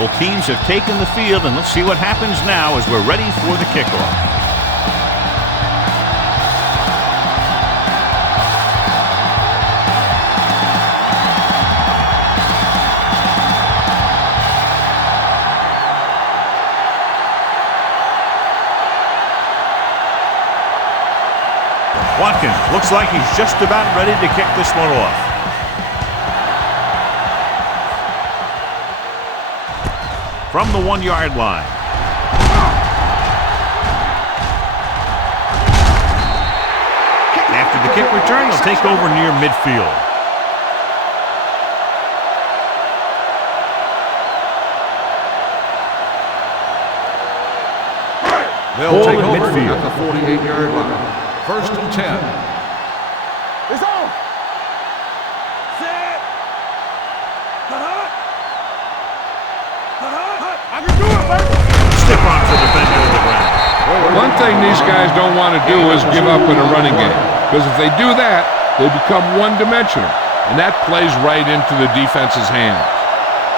Both teams have taken the field, and let's see what happens now as we're ready for the kickoff. Watkins looks like he's just about ready to kick this one off. From the 1-yard line. After the kick return, he'll take over near midfield. They'll take over midfield at the 48-yard line. First and 10. It's on. Set. I can do it, baby. Stiff arm for the defender on the ground. One thing these guys don't want to do is give up in a running game. Because if they do that, they become one-dimensional. And that plays right into the defense's hands.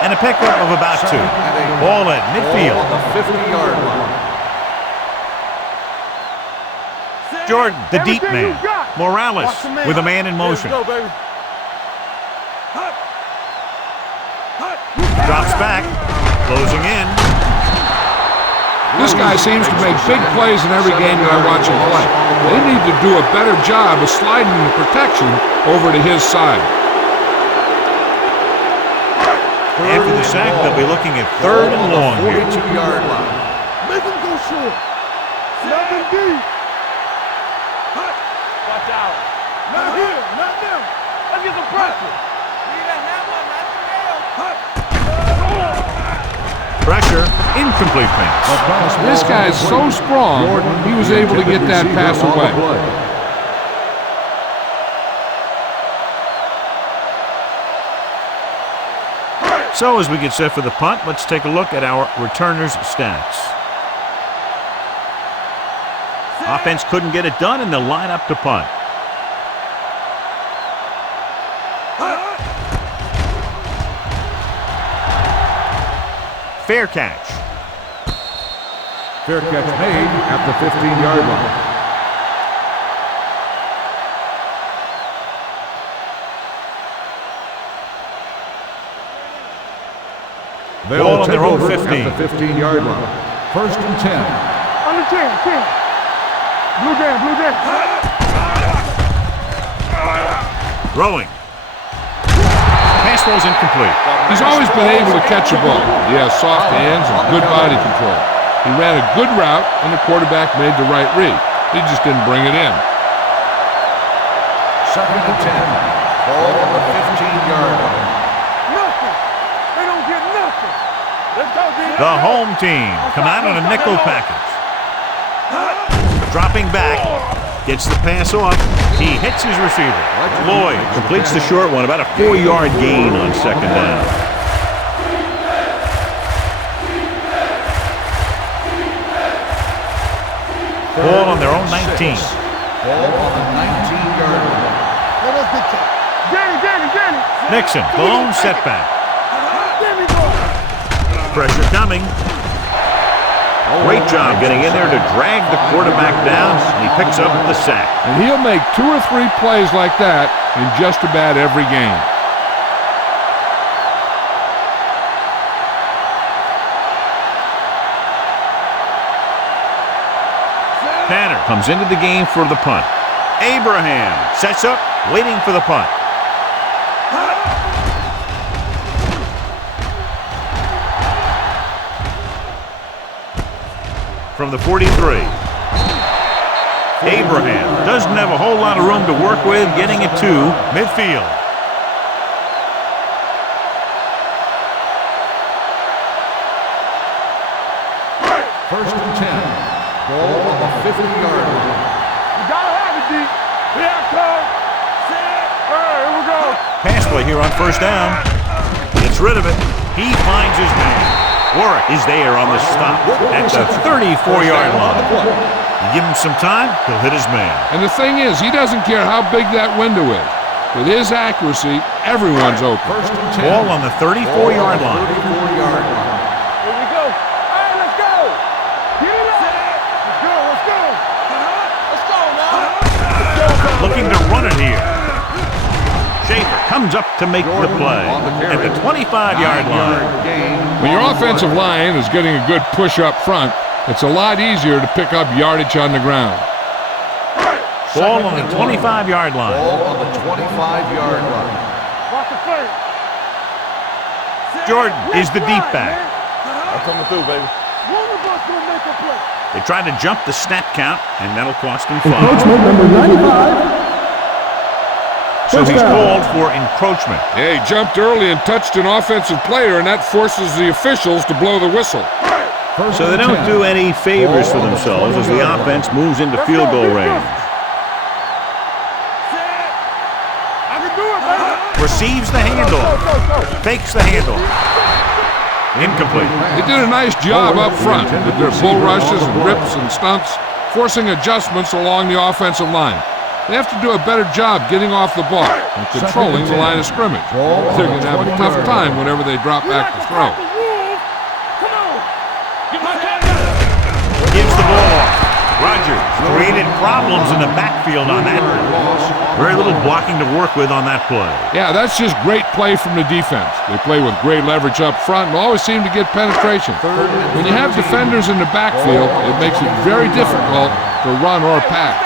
And a pickup of about 2. Ball at midfield. On the 50-yard line. Jordan, the deep man. Morales with a man in motion. Let's go, baby. Drops back. Closing in. This guy seems to make big plays in every game that I watch him play. They need to do a better job of sliding the protection over to his side. After the sack, they'll be looking at 3rd and long here. 42-yard line. Make him go short. 7 deep. Watch out. Not here. Not them. Let's get some pressure. Need a hammer, not the nail. Pressure. Incomplete pass. This guy's so strong, he was able to get that pass away. So as we get set for the punt, let's take a look at our returners' stats. Offense couldn't get it done, and they'll line up to punt. Fair catch. Fair catch made at the 15-yard line. Ball on their own 15. At the 15-yard line. First and 10. On the 10. Blue jam. Throwing. Pass ball's incomplete. He's always been able to catch a ball. He has soft hands and good body control. He ran a good route, and the quarterback made the right read. He just didn't bring it in. Second and 10. Ball on the 15-yard line. Nothing. They don't get nothing. Let's go, D. The home team come out on a nickel package. Dropping back. Gets the pass off. He hits his receiver. Lloyd completes the short one. About a 4-yard gain on 2nd down. Ball on their own 19. Ball on the 19-yard line. Danny. Nixon, the lone setback. Pressure coming. Great job getting in there to drag the quarterback down, and he picks up the sack. And he'll make 2 or 3 plays like that in just about every game. Tanner comes into the game for the punt. Abraham sets up, waiting for the punt. From the 43. Abraham doesn't have a whole lot of room to work with, getting it to midfield. First and 10. Ball on the 50-yard line. You gotta have it, D. Here I come. Set. Here we go. Pass play here on 1st down. Gets rid of it. He finds his man. Warwick is there on the stop at the 34-yard line. You give him some time, he'll hit his man. And the thing is, he doesn't care how big that window is. With his accuracy, everyone's open. First and 10. Ball on the 34-yard line. 34-yard line. comes up to make the play at the 25-yard line. When your offensive line is getting a good push up front, it's a lot easier to pick up yardage on the ground. Ball on the 25-yard line. Ball on the 25-yard line. Watch the play. Jordan is the deep back. I'm coming through, baby. One of us will make a play. They tried to jump the snap count, and that'll cost him 5. Encroachment number 95. So he's called for encroachment. Yeah, he jumped early and touched an offensive player, and that forces the officials to blow the whistle. So they don't do any favors for themselves as the offense moves into field goal range. I can do it, baby. Receives the handoff. Fakes the handoff. Incomplete. They did a nice job up front with their bull rushes and rips and stunts, forcing adjustments along the offensive line. They have to do a better job getting off the ball and controlling the line of scrimmage. They're going to have a tough time whenever they drop back to throw. Come on. Get my Gives the ball off. Rogers created problems in the backfield on that. Very little blocking to work with on that play. Yeah, that's just great play from the defense. They play with great leverage up front and always seem to get penetration. When you have defenders in the backfield, it makes it very difficult to run or pass.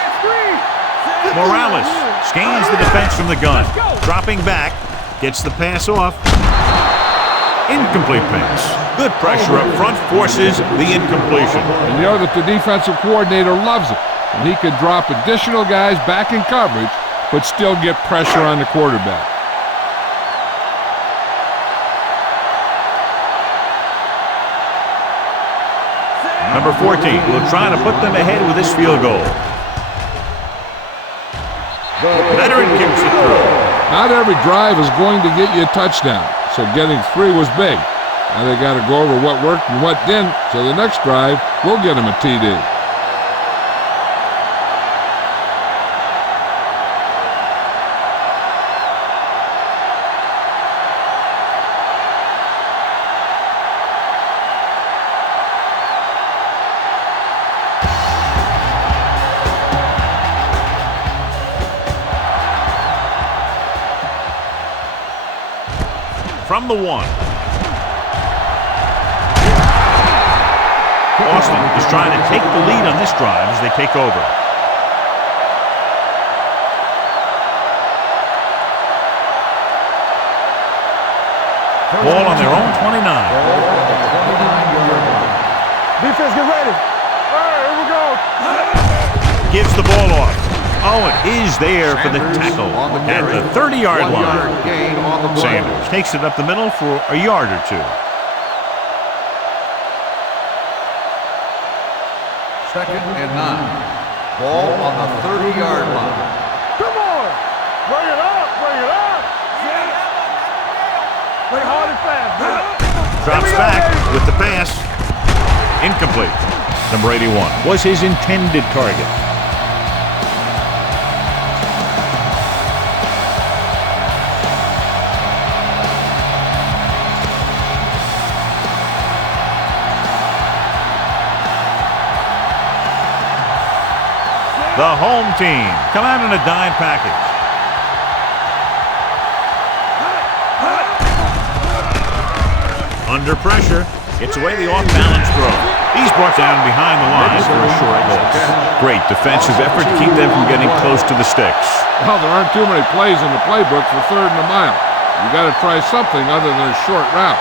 Morales scans the defense from the gun. Dropping back, gets the pass off. Incomplete pass. Good pressure up front forces the incompletion. And you know that the defensive coordinator loves it. And he could drop additional guys back in coverage, but still get pressure on the quarterback. Number 14 will try to put them ahead with this field goal. Veteran kicks it through. Not every drive is going to get you a touchdown, so getting 3 was big. Now they got to go over what worked and what didn't, so the next drive will get them a TD. From the 1. Austin is trying to take the lead on this drive as they take over. Ball on their own 29. Defense, get ready. All right, here we go. Gives the ball off. Owen is there for the tackle at the 30-yard line. Sanders takes it up the middle for a yard or 2. Second and 9. Ball on the 30-yard line. Come on. Bring it up. Bring it up. Play hard and fast. Drops back with the pass. Incomplete. Number 81 was his intended target. The home team come out in a dime package. Under pressure, gets away the off-balance throw. He's brought down behind the line for a short loss. Great defensive effort to keep them from getting close to the sticks. Well, there aren't too many plays in the playbook for 3rd and a mile. You got to try something other than a short route.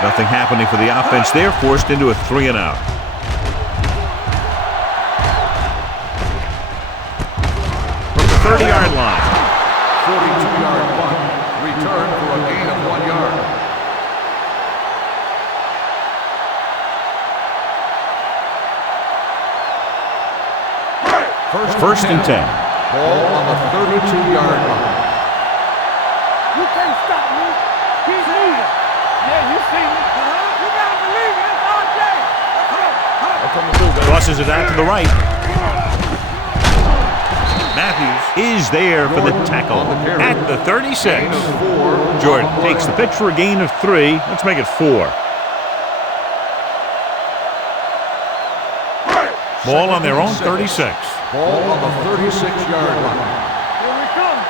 Nothing happening for the offense there, forced into a 3-and-out. From the 30-yard line. 42-yard punt. Return for a gain of 1 yard. First and 10. Ball on the 32-yard line. You can't stop me. Keep moving. Yeah, you see me. You gotta believe it. It's our game. I'm coming through, baby. Crosses it out to the right. Matthews is there for the tackle at the 36. Jordan takes the pitch for a gain of 3. Let's make it 4. Ball on their own 36. Ball on the 36-yard line. Here we come.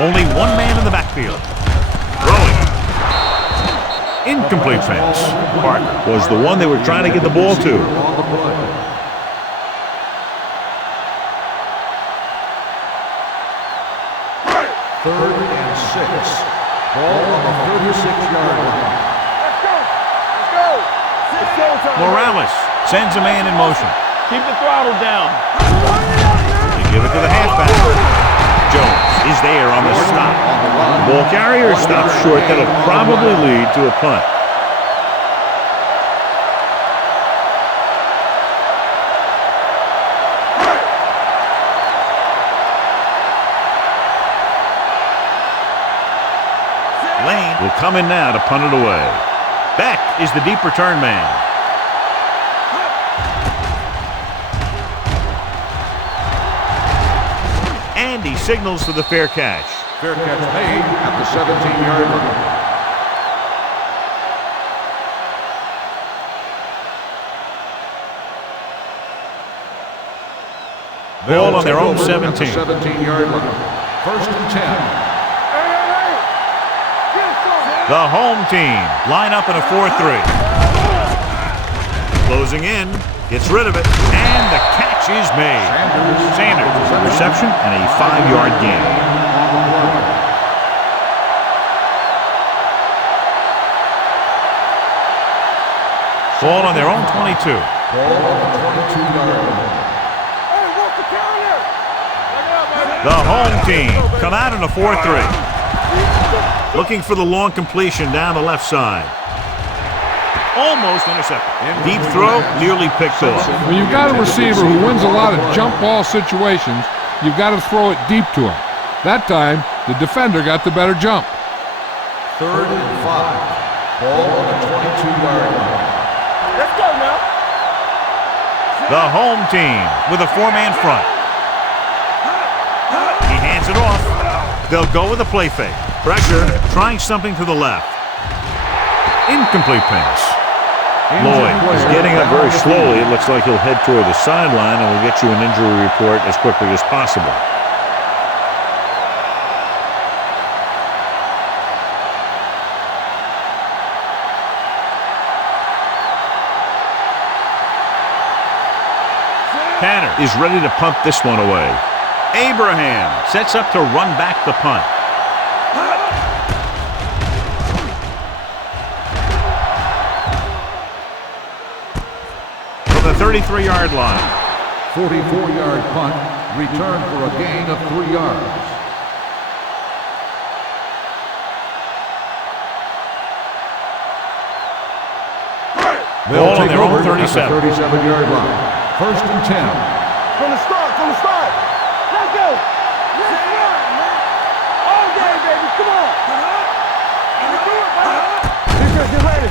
Only one man in the backfield. Throwing. Incomplete pass. Parker was the one they were trying to get the ball to. On the play. Third and 6. Ball on the 36-yard line. Let's go. Let's go. It's showtime. Morales sends a man in motion. Keep the throttle down. They give it to the halfback. Jones is there on the stop. Ball carrier stops short. That'll probably lead to a punt. Lane will come in now to punt it away. Beck is the deep return man. And he signals for the fair catch. Fair catch made at the 17-yard line. Ball on their own At the 17. 17-yard line. First and 10. The home team line up in a 4-3. Closing in, gets rid of it, and the catch is made. Sanders, reception and a 5-yard gain. Ball on their own 22. Ball on the 22-yard line. Hey, what's the counter? The home team come out in a 4-3. Looking for the long completion down the left side. Almost intercepted. Deep throw, nearly picked off. When you've got a receiver who wins a lot of jump ball situations, you've got to throw it deep to him. That time, the defender got the better jump. Third and 5. Ball on the 22-yard line. Let's go now. The home team with a 4-man front. He hands it off. They'll go with a play fake. Pressure, trying something to the left. Incomplete pass. Lloyd is getting up very slowly. It looks like he'll head toward the sideline, and we'll get you an injury report as quickly as possible. Tanner is ready to punt this one away. Abraham sets up to run back the punt. From the 33-yard line. 44-yard punt, return for a gain of 3 yards. Ball on their own 37. 37-yard line. First and 10. From the start, from the start. Let's go. Let's run, man. All day, baby. Come on. Can we do it, man? Defense, get ready.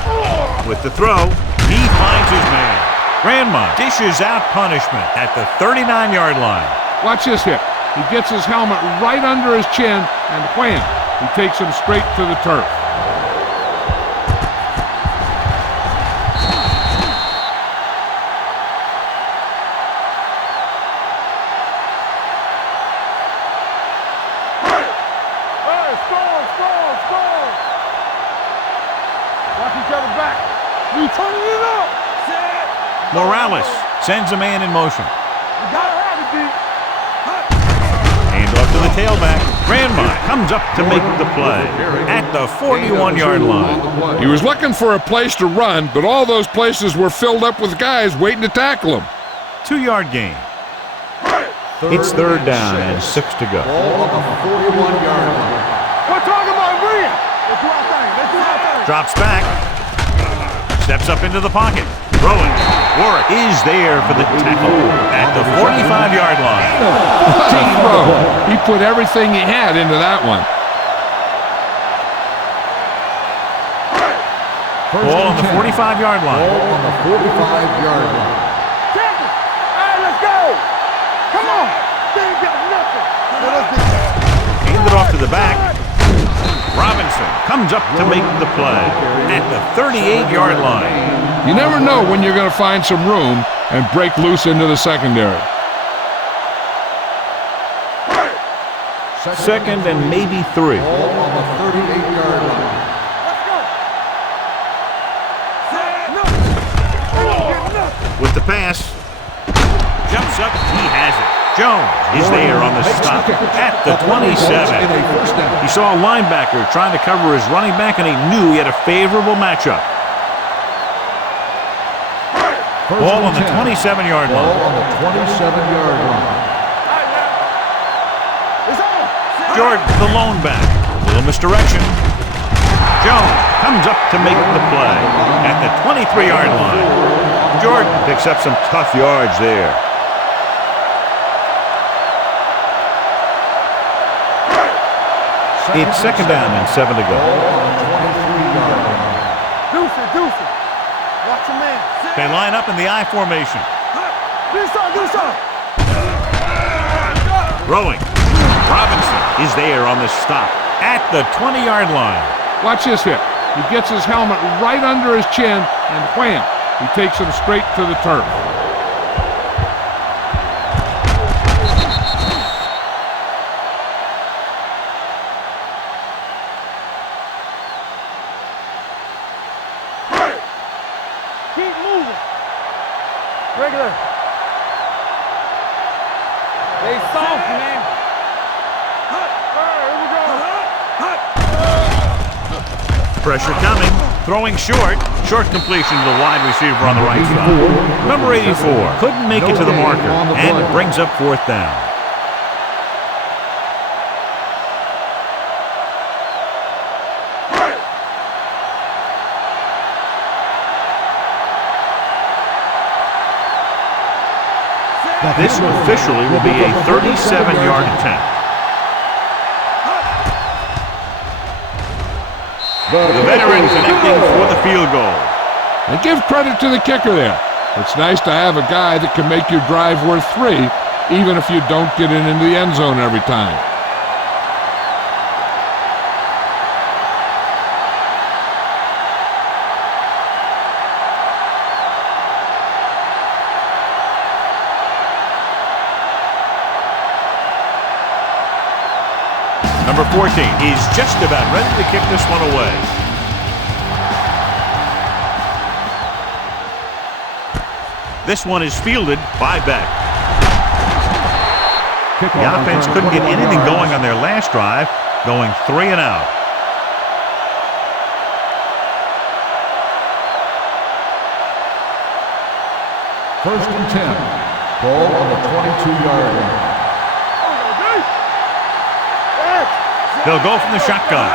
With the throw, he finds his man. Grandma dishes out punishment at the 39-yard line. Watch this hit. He gets his helmet right under his chin, and wham, he takes him straight to the turf. Morales sends a man in motion. You gotta have it, D. Hand off to the tailback. Grandma comes up to make the play at the 41-yard line. He was looking for a place to run, but all those places were filled up with guys waiting to tackle him. 2-yard gain. It's third down and 6 to go. Ball on the 41-yard line. We're talking about Maria. Let's do our thing. Let's do our thing. Drops back. Steps up into the pocket. Throwing. Warwick is there for the tackle at the 45-yard line. He put everything he had into that one. Ball on the 45-yard line. Ball on the 45-yard line. Champion. All right, let's go. Come on. They ain't got nothing. Hand it off to the back. Robinson comes up to make the play at the 38-yard line. You never know when you're going to find some room and break loose into the secondary. Second and maybe 3. Ball on the 38-yard line. With the pass. Jumps up. He has it. Jones is there on the stop at the 27. He saw a linebacker trying to cover his running back, and he knew he had a favorable matchup. Ball on the 27-yard line. Ball on the 27-yard line. Jordan, the lone back. Little misdirection. Jones comes up to make the play at the 23-yard line. Jordan picks up some tough yards there. It's second down and 7 to go. Deuce it. Watch your man. They line up in the I formation. Do something. Throwing. Robinson is there on the stop at the 20-yard line. Watch this hit. He gets his helmet right under his chin, and wham, he takes him straight to the turf. Keep moving. Regular. They soft, man. Here we go. Pressure coming. Throwing short. Short completion to the wide receiver on the right side. Number 84 couldn't make it to the marker, and it brings up 4th down. This officially will be a 37-yard attempt. The veteran connecting for the field goal. And give credit to the kicker there. It's nice to have a guy that can make your drive worth 3, even if you don't get it into the end zone every time. Number 14 is just about ready to kick this one away. This one is fielded by Beck. The offense couldn't get anything going on their last drive, going 3 and out. First and 10. Ball on the 22-yard line. They'll go from the shotgun.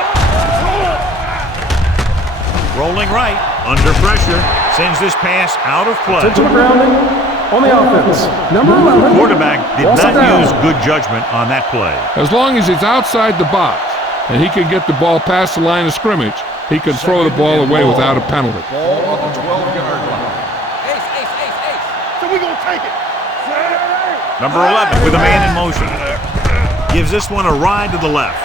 Rolling right, under pressure, sends this pass out of play. Intentional grounding on the offense. Number 11. Quarterback did Also not down. use good judgment on that play. As long as he's outside the box and he can get the ball past the line of scrimmage, he can throw the ball away without a penalty. Ball on the 12-yard line. So we gonna take it. Number 11 with a man in motion. Gives this one a ride to the left.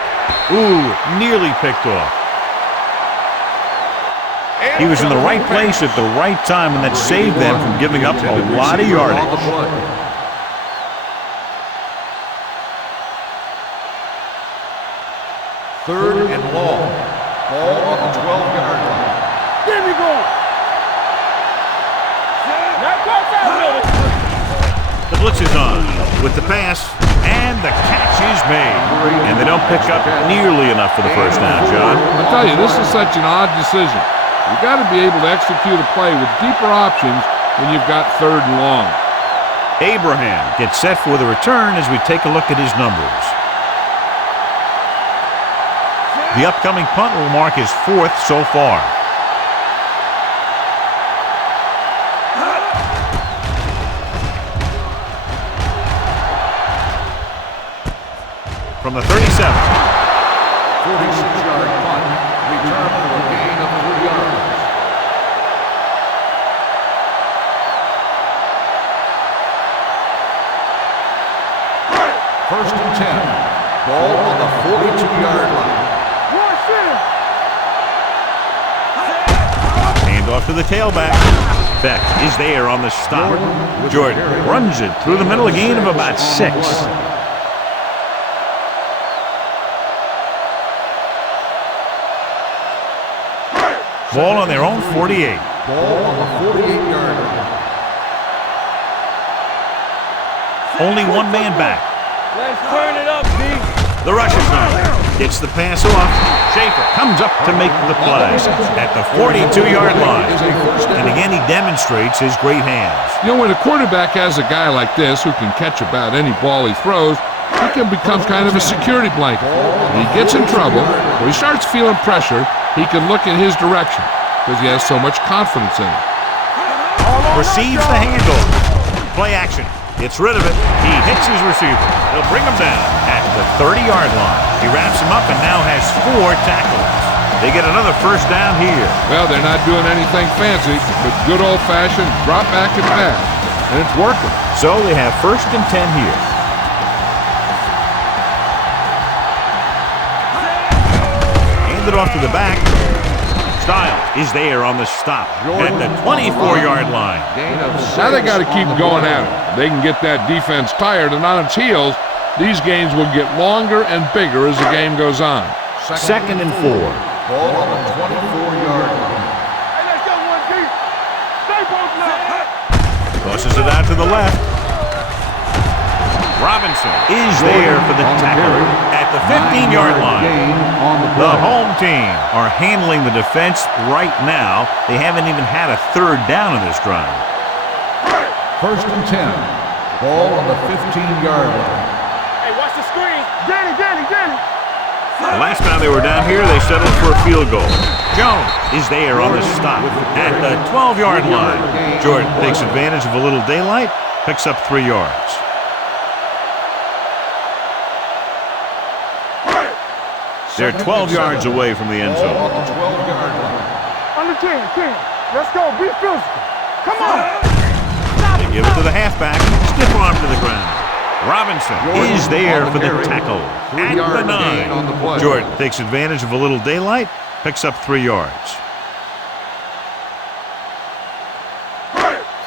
Ooh, nearly picked off. He was in the right place at the right time, and that saved them from giving up a lot of yardage. Third and long. Ball on the 12-yard line. There we go. Now cross that middle. The blitz is on with the pass, and the catch is made. And they don't pick up nearly enough for the first down, John. I tell you, this is such an odd decision. You've got to be able to execute a play with deeper options when you've got 3rd and long. Abraham gets set for the return as we take a look at his numbers. The upcoming punt will mark his 4th so far. From the 37. 46-yard punt. Return for a gain of 3 yards. First and 10. Ball on the 42-yard line. Handed Handoff to the tailback. Beck is there on the stop. Jordan runs it through the middle, a gain of about 6. Ball on their own 48. Ball on the 48-yard line. Only one man back. Let's turn it up, B. The rush is on. Gets the pass off. Schaefer comes up to make the play at the 42-yard line. And again, he demonstrates his great hands. You know, when a quarterback has a guy like this who can catch about any ball he throws, he can become kind of a security blanket. When he gets in trouble, or he starts feeling pressure, he can look in his direction because he has so much confidence in him. Receives the handle. Play action. Gets rid of it. He hits his receiver. They'll bring him down at the 30-yard line. He wraps him up and now has 4 tackles. They get another first down here. Well, they're not doing anything fancy, but good old-fashioned drop back and pass, and it's working. So they have first and 10 here. Hand it off to the back. Styles is there on the stop at the 24-yard line. Now they got to keep going at it. They can get that defense tired and on its heels. These games will get longer and bigger as the game goes on. Second and 4. Ball on the 24-yard line. Hey, let's go, 1D. Stay both left. Tosses it out to the left. Robinson is there for the tackle at the 15-yard line. The home team are handling the defense right now. They haven't even had a third down in this drive. First and 10. Ball on the 15-yard line. Hey, watch the screen. Danny. The last time they were down here, they settled for a field goal. Jones is there on the stop at the 12-yard line. Jordan takes advantage of a little daylight, picks up 3 yards. They're 12 yards away from the end zone. On the 12-yard line. Under 10. Let's go. Be physical. Come on. They give it to the halfback. Stiff arm to the ground. Robinson is there for the tackle at the 9. Jordan takes advantage of a little daylight, picks up 3 yards.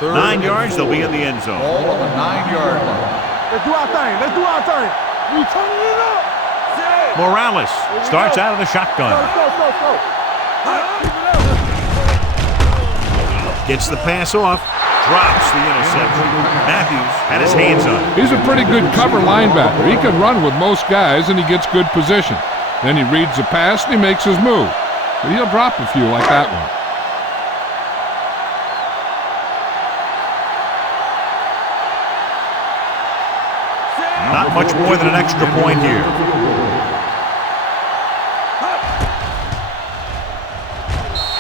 9 yards, they'll be in the end zone. Ball on the 9-yard line. Let's do our thing. We turning it up. Morales starts out of the shotgun. Go. Gets the pass off. Drops the interception. Matthews had his hands on it. He's a pretty good cover linebacker. He can run with most guys, and he gets good position. Then he reads the pass, and he makes his move. But he'll drop a few like that one. Not much more than an extra point here.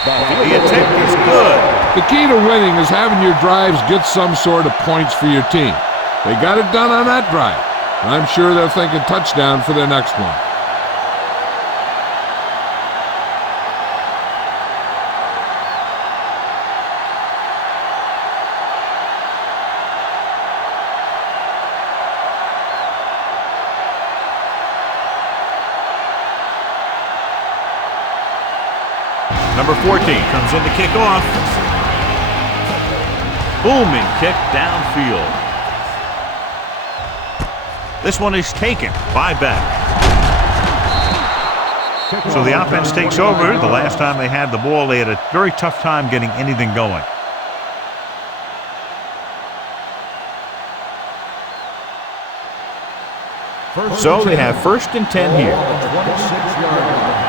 The attempt is good. The key to winning is having your drives get some sort of points for your team. They got it done on that drive. And I'm sure they're thinking touchdown for their next one. Number 14 comes in to kick off. Booming kick downfield. This one is taken by Beck. So the offense takes over. The last time they had the ball, they had a very tough time getting anything going. So they have first and 10 here. 26-yard line.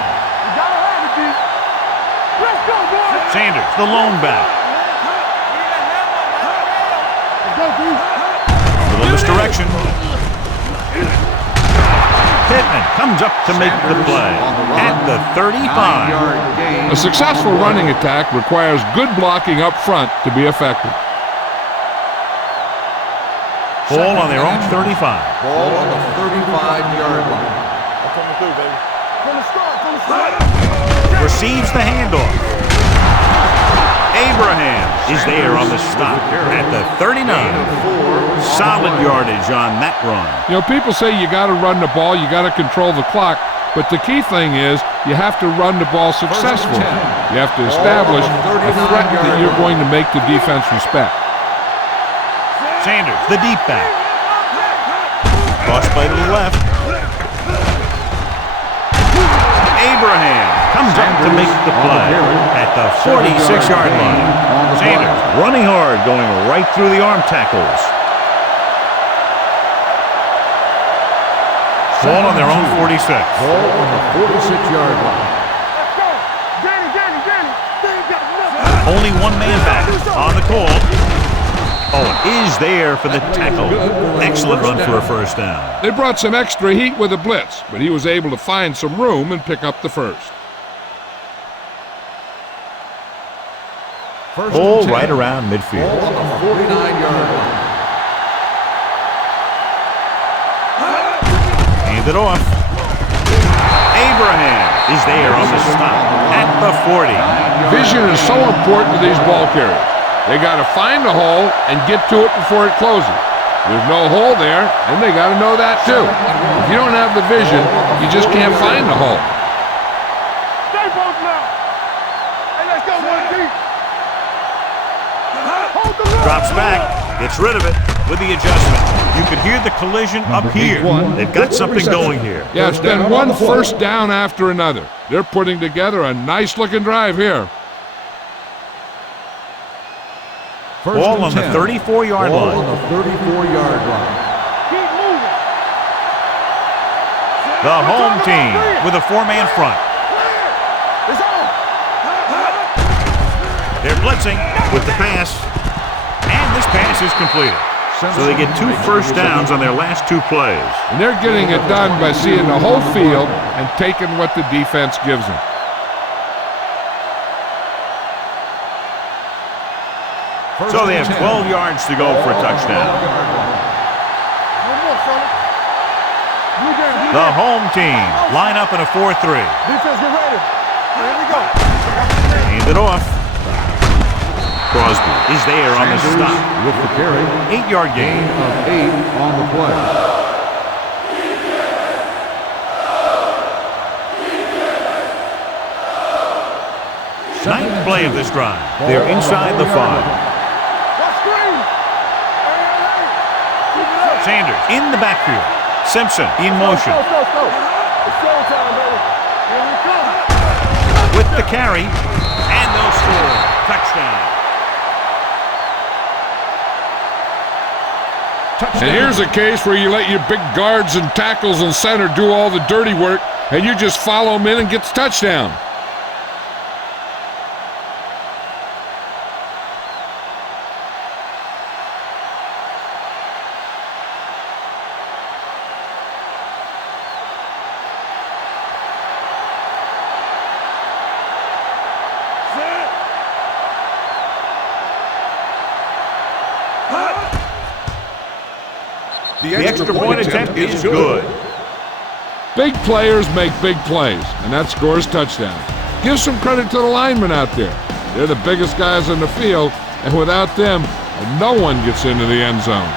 Let's go, boys. Sanders, the lone back. Little misdirection. Pittman comes up to make the play at the 35. 9-yard gain. A successful running attack requires good blocking up front to be effective. Ball on their own 35. Ball on the 35-yard line. Coming through, baby. From the start. Receives the handoff. Abraham is there on the stop at the 39. Solid yardage on that run. You know, people say you got to run the ball, you got to control the clock, but the key thing is you have to run the ball successfully. You have to establish a threat that you're going to make the defense respect. Sanders, the deep back. Cross play to the left. Abraham comes up to make the play at the 46-yard line. Sanders running hard, going right through the arm tackles. Ball on their own 46. Ball on the 46-yard line. Let's go. Danny. Only one man back on the call. Oh, is there for the tackle. Excellent run for a first down. They brought some extra heat with a blitz, but he was able to find some room and pick up the first. Ball right around midfield. Ball on the 49-yard line. Hand it off. Abraham is there on the stop at the 40. Vision is so important to these ball carriers. They got to find the hole and get to it before it closes. There's no hole there, and they got to know that too. If you don't have the vision, you just can't find the hole. Stay both now. Hey, let's go, one deep. Hold the line. Drops back, gets rid of it with the adjustment. You could hear the collision up here. They've got something going here. Yeah, it's been one first down after another. They're putting together a nice-looking drive here. Ball on the 34-yard line. Ball on the 34-yard line. Keep moving. The home team with a four-man front. It's on. They're blitzing with the pass, and this pass is completed. So they get 2 first downs on their last 2 plays. And they're getting it done by seeing the whole field and taking what the defense gives them. So they have 12 yards to go for a touchdown. No more, fella. The home team line up in a 4-3. Defense, get ready. Here we go. Hand it off. Crosby is there on the stop. With the carry. 8-yard gain. Gain of 8 on the play. Ninth play of this drive. They're inside the 5. Sanders in the backfield. Simpson in motion. Go. It's showtime, baby. Here we come. With the carry, and they'll score. Touchdown. And here's a case where you let your big guards and tackles and center do all the dirty work, and you just follow them in and get the touchdown. The extra point attempt is good. Big players make big plays, and that scores touchdowns. Give some credit to the linemen out there. They're the biggest guys on the field, and without them, no one gets into the end zone.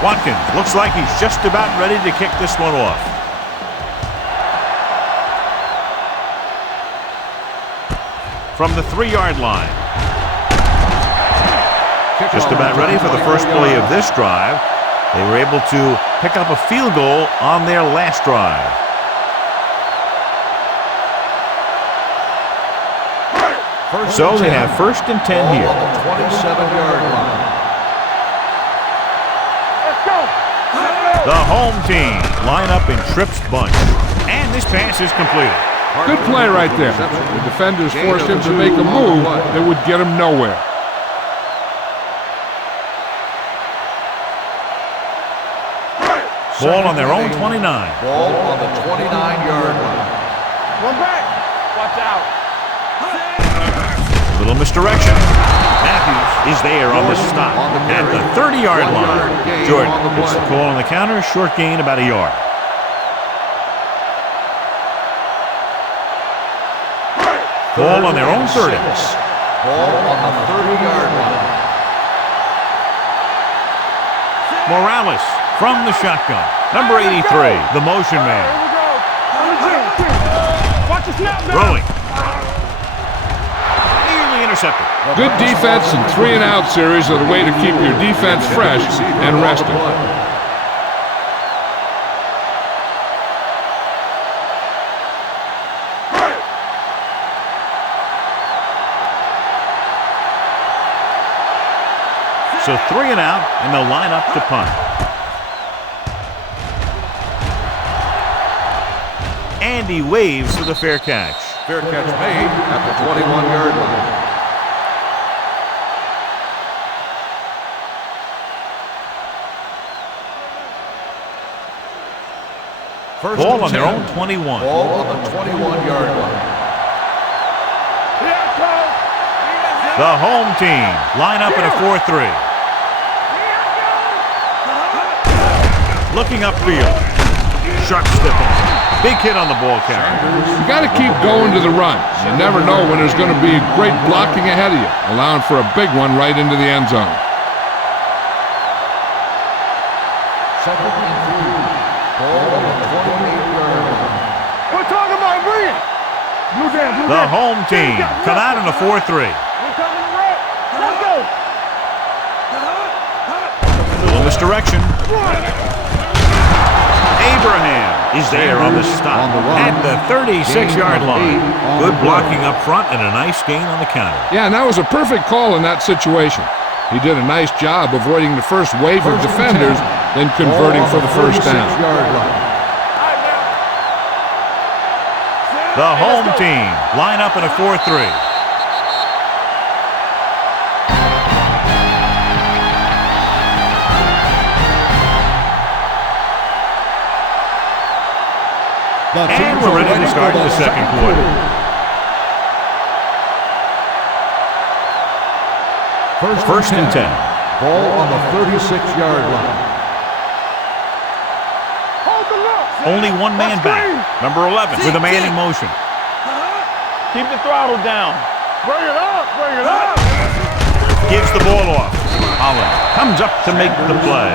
Watkins looks like he's just about ready to kick this one off. From the 3-yard line. Just about ready for the first play of this drive. They were able to pick up a field goal on their last drive. So they have 1st and 10 here. On the 27-yard line. The home team line up in Tripp's bunch. And this pass is completed. Good play right there. The defenders forced him to make a move that would get him nowhere. Ball on their own 29. Ball on the 29-yard line. One back. Watch out. A little misdirection. Matthews is there on the stop at the 30-yard line. Jordan gets the call on the counter. Short gain, about a yard. Ball on their own 30. Ball on the 30-yard line. Morales from the shotgun. Number 83, the motion man. Watch the snap now. Throwing. Nearly intercepted. Good defense and 3-and-out series are the way to keep your defense fresh and rested. So 3 and out, and they'll line up to punt. And he waves for the fair catch. Fair catch made at the 21-yard line. First Ball and on their 10. own 21. Ball on the 21-yard line. The home team line up in a 4-3. Looking upfield. Sharp step on. Big hit on the ball carrier. You got to keep going to the run. You never know when there's going to be great blocking ahead of you, allowing for a big one right into the end zone. Second and 3. Ball on the 28-yard line. We're talking about Green. Blue down, blue The down. home team come out in a 4-3. We're coming to red. Let's go. Little misdirection. Abraham is there on the stop at the 36-yard line. Good blocking up front and a nice gain on the counter. Yeah, and that was a perfect call in that situation. He did a nice job avoiding the first wave of defenders, then converting for the first down. The home team line up in a 4-3. And we're ready to start the second quarter. First and 10. Ball on the 36-yard line. Hold the look. Only one man back. Number 11 with a man in motion. Keep the throttle down. Bring it up. Bring it up. Gives the ball off. Holland comes up to make the play.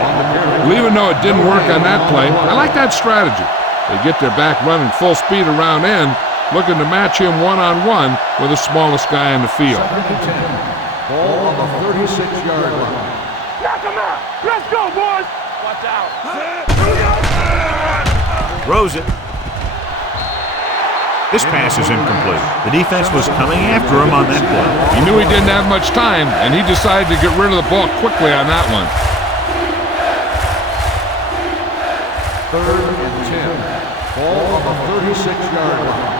Well, even though it didn't work on that play, I like that strategy. They get their back running full speed around end, looking to match him one-on-one with the smallest guy in the field. Second and 10. Ball on the 36-yard line. Knock him out. Let's go, boys. Watch out. Throws it. This pass is incomplete. The defense was coming after him on that play. He knew he didn't have much time, and he decided to get rid of the ball quickly on that one. Third and 10. Ball on the 36-yard line.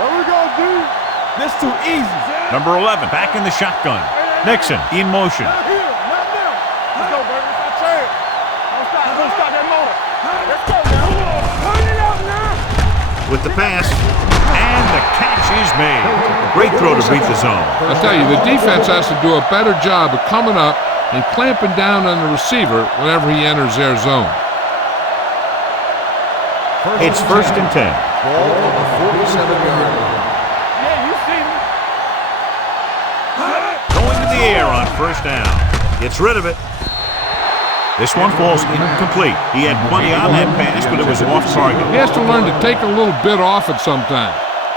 Here we go, dude. This too easy. Number 11 back in the shotgun. Nixon in motion. Not here. Not there. Let's go, baby. Let's try it. Don't stop that motor. Let's go now. Turn it up now. With the pass. And the catch is made. Great throw to beat the zone. I'll tell you, the defense has to do a better job of coming up and clamping down on the receiver whenever he enters their zone. It's first and 10. Ball on the 47-yard line. Yeah, you see me. Going to the air on first down. Gets rid of it. This one falls incomplete. He had plenty on that pass, but it was off target. He has to learn to take a little bit off it sometime.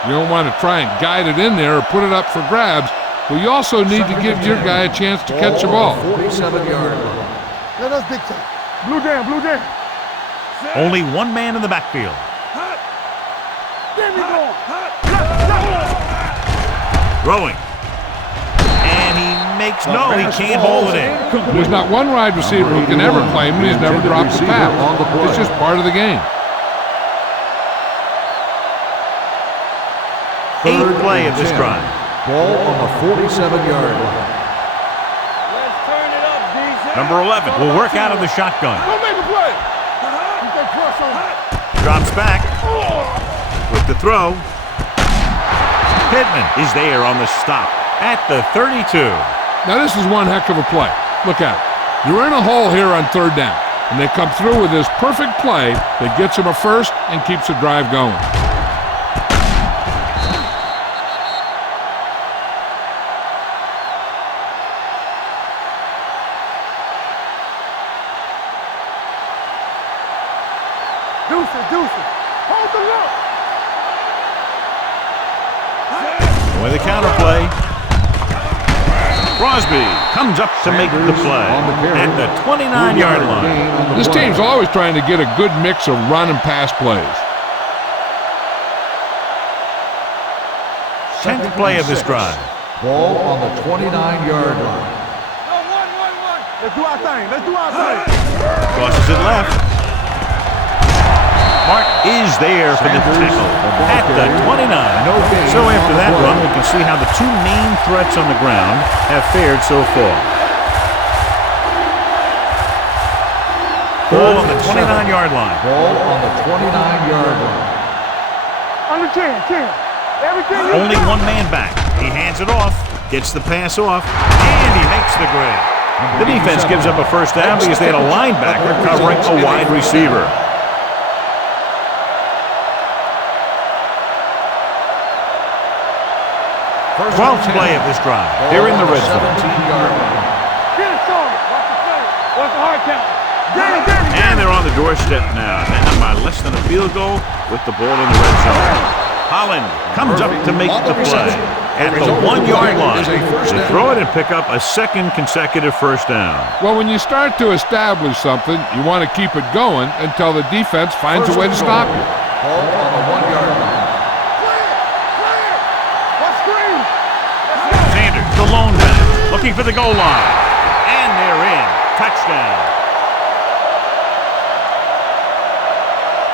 You don't want to try and guide it in there or put it up for grabs, but you also need to give your guy a chance to catch the ball. 47-yard line. Let us dictate. Blue down, blue down. Only one man in the backfield. Get me going. Throwing. And he makes no, he can't hold it in. There's not one wide receiver who can ever claim that he's never dropped a pass. It's just part of the game. Eighth play of this drive. Ball on the 47-yard line. Let's turn it up, DJ. Number 11 will work out of the shotgun. Don't make a play. You take press on it. Drops back with the throw. Pittman is there on the stop at the 32. Now this is one heck of a play. Look at it. You're in a hole here on third down, and they come through with this perfect play that gets them a first and keeps the drive going. Deuces. Hold the look. With a counter play. Crosby comes up to make the play at the 29-yard line. This team's always trying to get a good mix of run and pass plays. 10th play of this drive. Ball on the 29-yard line. Let's do our thing. Crosses it left. Mark is there for the tackle at the 29. So after that run, we can see how the two main threats on the ground have fared so far. Ball on the 29-yard line. Ball on the 29-yard line. Under 10. Everything you Only got. one man back. He hands it off, gets the pass off, and he makes the grab. The defense gives up a first down because they had a linebacker covering a wide receiver. 12th play of this drive. They're in the red zone. 17-yard line. Get it started. Watch the play. Watch the hard count. Get it. And they're on the doorstep now. Down by less than a field goal with the ball in the red zone. Holland comes up to make the play at the 1-yard line. They throw it and pick up a second consecutive first down. Well, when you start to establish something, you want to keep it going until the defense finds a way to stop you. Ball on the 1-yard line. Sanders, the lone man, looking for the goal line. And they're in. Touchdown.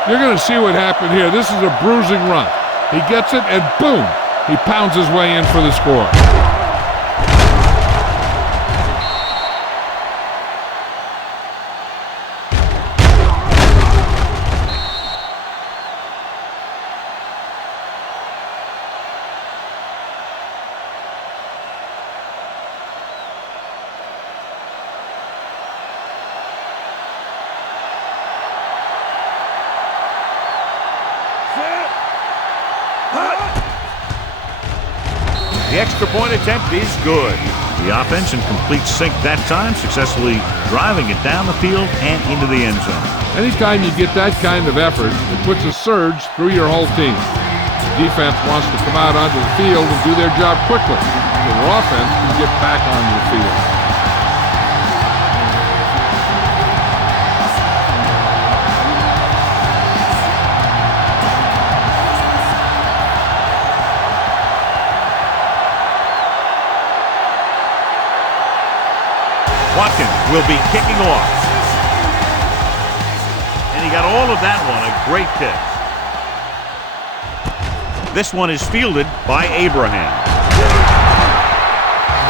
You're going to see what happened here. This is a bruising run. He gets it, and boom, he pounds his way in for the score. The extra point attempt is good. The offense in complete sync that time, successfully driving it down the field and into the end zone. Anytime you get that kind of effort, it puts a surge through your whole team. The defense wants to come out onto the field and do their job quickly, so their offense can get back onto the field. Watkins will be kicking off. And he got all of that one, a great kick. This one is fielded by Abraham.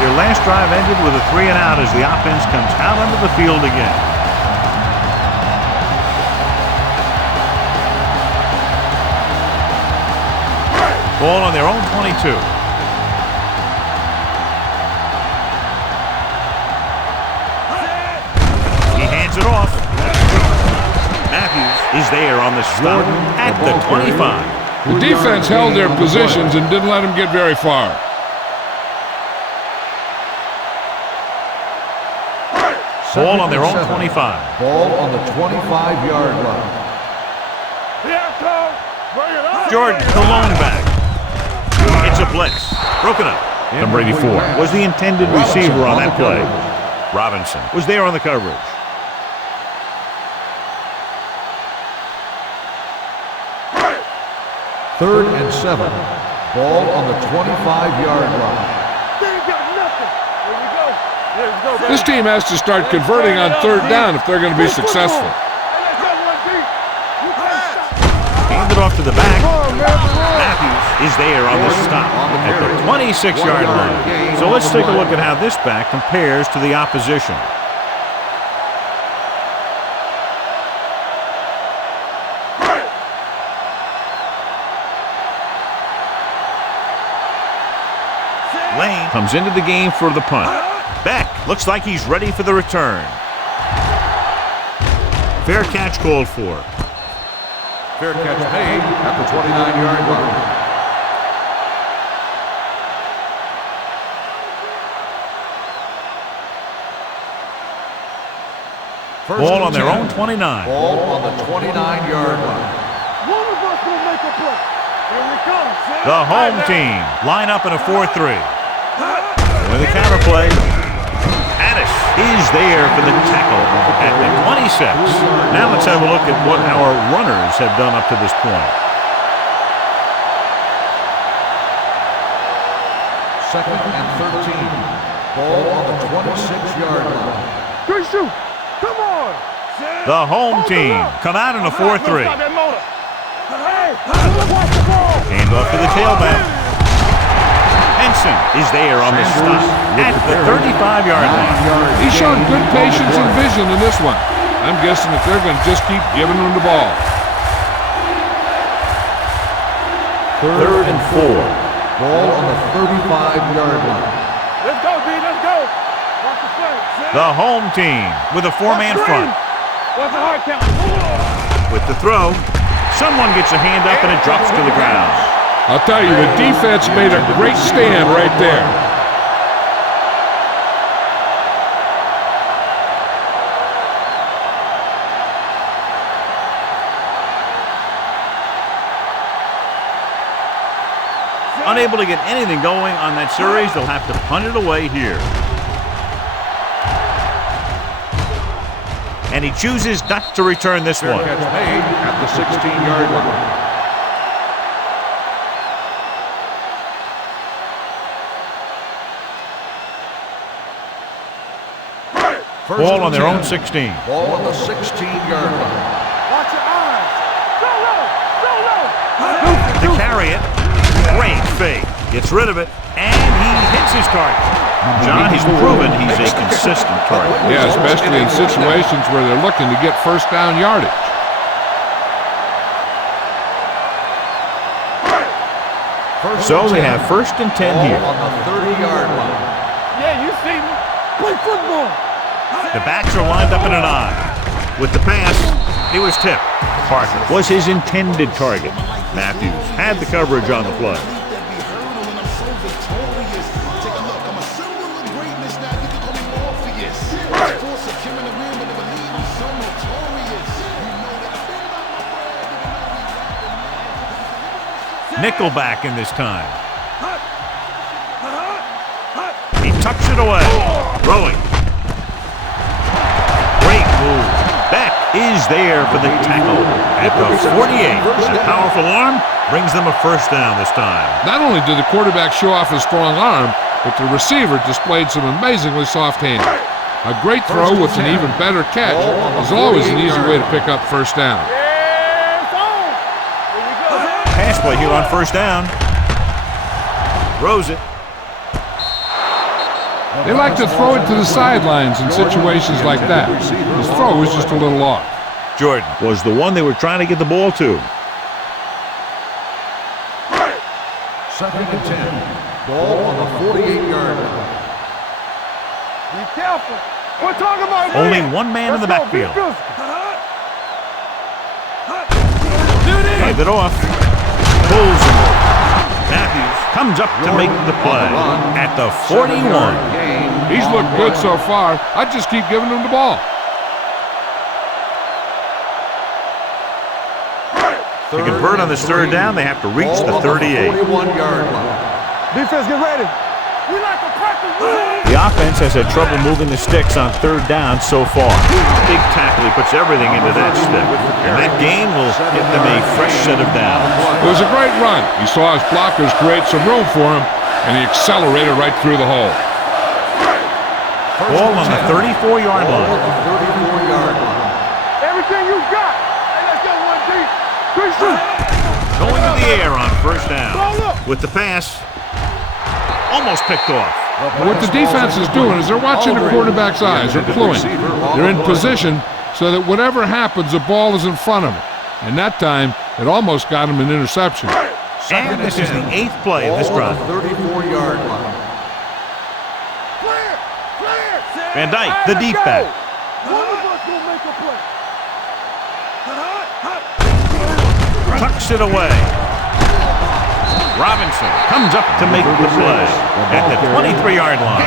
Their last drive ended with a 3-and-out as the offense comes out onto the field again. Ball on their own 22. It off. Matthews is there on the stop at the 25. The defense held their positions and didn't let them get very far. Ball on their own 25. Ball on the 25-yard line. Jordan, the lone back. It's a blitz. Broken up. Number 84 was the intended receiver on that play. Robinson was there on the coverage. 3rd and 7. Ball on the 25-yard line. This team has to start converting on 3rd down if they're going to be successful. Handed off to the back. Matthews is there on the stop at the 26-yard line. So let's take a look at how this back compares to the opposition. Lane comes into the game for the punt. Beck looks like he's ready for the return. Fair catch called for. Fair catch made at the 29-yard line. Ball on their own 29. Ball on the 29-yard line. One of us will make a play. Here we come. The home team line up in a 4-3. With a counter play. Addis is there for the tackle at the 26. Now let's have a look at what our runners have done up to this point. Second and 13. Ball on the 26-yard line. Good shoot. Come on. The home team come out in a 4-3. Hand off to the tailback. Henson is there on the stop at the 35-yard line. He showed good patience and vision in this one. I'm guessing that they're going to just keep giving him the ball. Third and 4. Ball on the 35-yard line. Let's go, D. Let's go. Watch the play. The home team with a 4-man front. What's the hard count? With the throw, someone gets a hand up and it drops to the ground. I'll tell you, the defense made a great stand right there. Unable to get anything going on that series, they'll have to punt it away here. And he chooses not to return this one. Catch made at the 16-yard line. Ball on their own 16. Ball on the 16-yard line. Watch your eyes. Go low. Go low. To carry it. Great fake. Gets rid of it. And he hits his target. John, he's proven he's a consistent target. Yeah, especially in situations where they're looking to get first down yardage. So they have first and 10 here. On the 30-yard line. Yeah, you see me. Play football. The backs are lined up in an I. With the pass, he was tipped. Parker was his intended target. Matthews had the coverage on the play. Nickelback in this time. He tucks it away. Throwing. Great move. Beck is there for the tackle at the 48. A powerful arm brings them a first down this time. Not only did the quarterback show off his strong arm, but the receiver displayed some amazingly soft hands. A great throw with an even better catch is always an easy way to pick up first down. Pass play here on first down. Throws it. They like to throw it to the sidelines in situations like that. His throw was just a little off. Jordan was the one they were trying to get the ball to. Second and 10. Ball on the 48-yard line. Be careful. We're talking about Only one man in the backfield. Hand it off. Pulls him. Matthews comes up to make the play at the 41. He's looked good so far. I'd just keep giving him the ball. To convert on this third down, they have to reach the 38. 41-yard line. Defense, get ready. We like to practice. The offense has had trouble moving the sticks on third down so far. Big tackle, he puts everything into that stick. And that gain will get them a fresh set of downs. It was a great run. He saw his blockers create some room for him, and he accelerated right through the hole. Ball on the 34-yard line. Everything you got. Hey, let's go one deep. Good shoot. Going to the air on first down. With the pass, almost picked off. What the defense is doing is they're watching the quarterback's eyes. They're cluing. They're in position so that whatever happens, the ball is in front of them. And that time, it almost got him an interception. And this is the 8th play of this drive. 34-yard line. Van Dyke, the deep back. One of us will make a play. Tucks it away. Robinson comes up to make the play at the 23-yard line.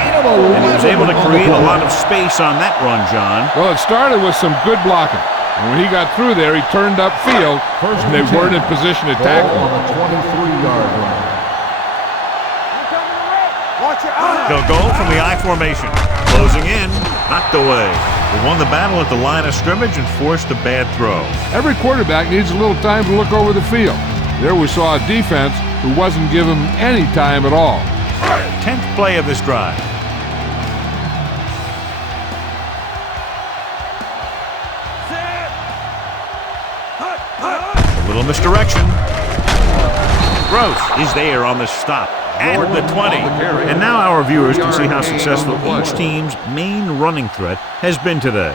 And he was able to create a lot of space on that run, John. Well, it started with some good blocking. And when he got through there, he turned upfield, and they weren't in position to tackle him. On the 23-yard line. They'll go from the I formation. Closing in, knocked away. They won the battle at the line of scrimmage and forced a bad throw. Every quarterback needs a little time to look over the field. There we saw a defense who wasn't given any time at all. 10th play of this drive. A little misdirection. Gross is there on the stop at the 20. And now our viewers can see how successful each team's main running threat has been today.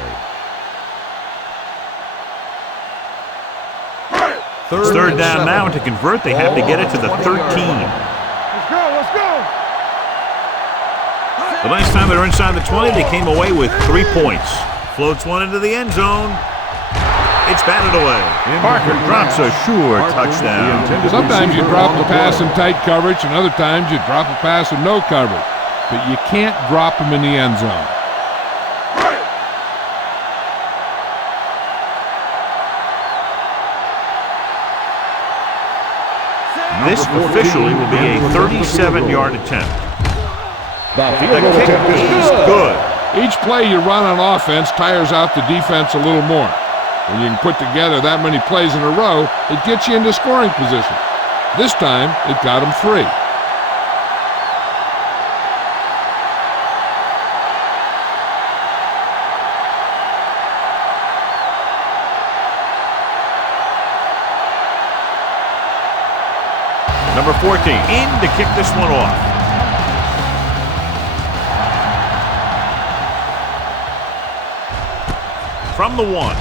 It's third down now, and to convert, they have to get it to the 13. Let's go. The last time they were inside the 20, they came away with 3 points. Floats one into the end zone. It's batted away. Parker drops a sure touchdown. Sometimes you drop a pass in tight coverage, and other times you drop a pass in no coverage. But you can't drop them in the end zone. This officially will be a 37-yard attempt. The kick is good. Each play you run on offense tires out the defense a little more. When you can put together that many plays in a row, it gets you into scoring position. This time, it got them 3. Number 14 in to kick this one off. From the 1.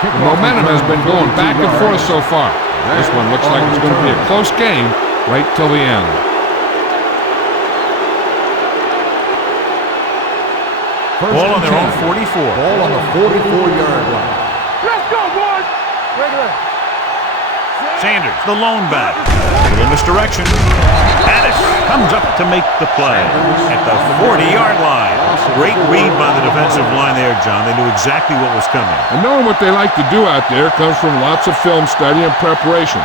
The momentum has been going back and forth so far. This one looks like it's going to be a close game right till the end. Ball on their own 44. Ball on the 44-yard line. Let's go, boys. Regular. Sanders, the lone back. A little misdirection. Addis comes up to make the play at the 40-yard line. Great read by the defensive line there, John. They knew exactly what was coming. And knowing what they like to do out there comes from lots of film study and preparation.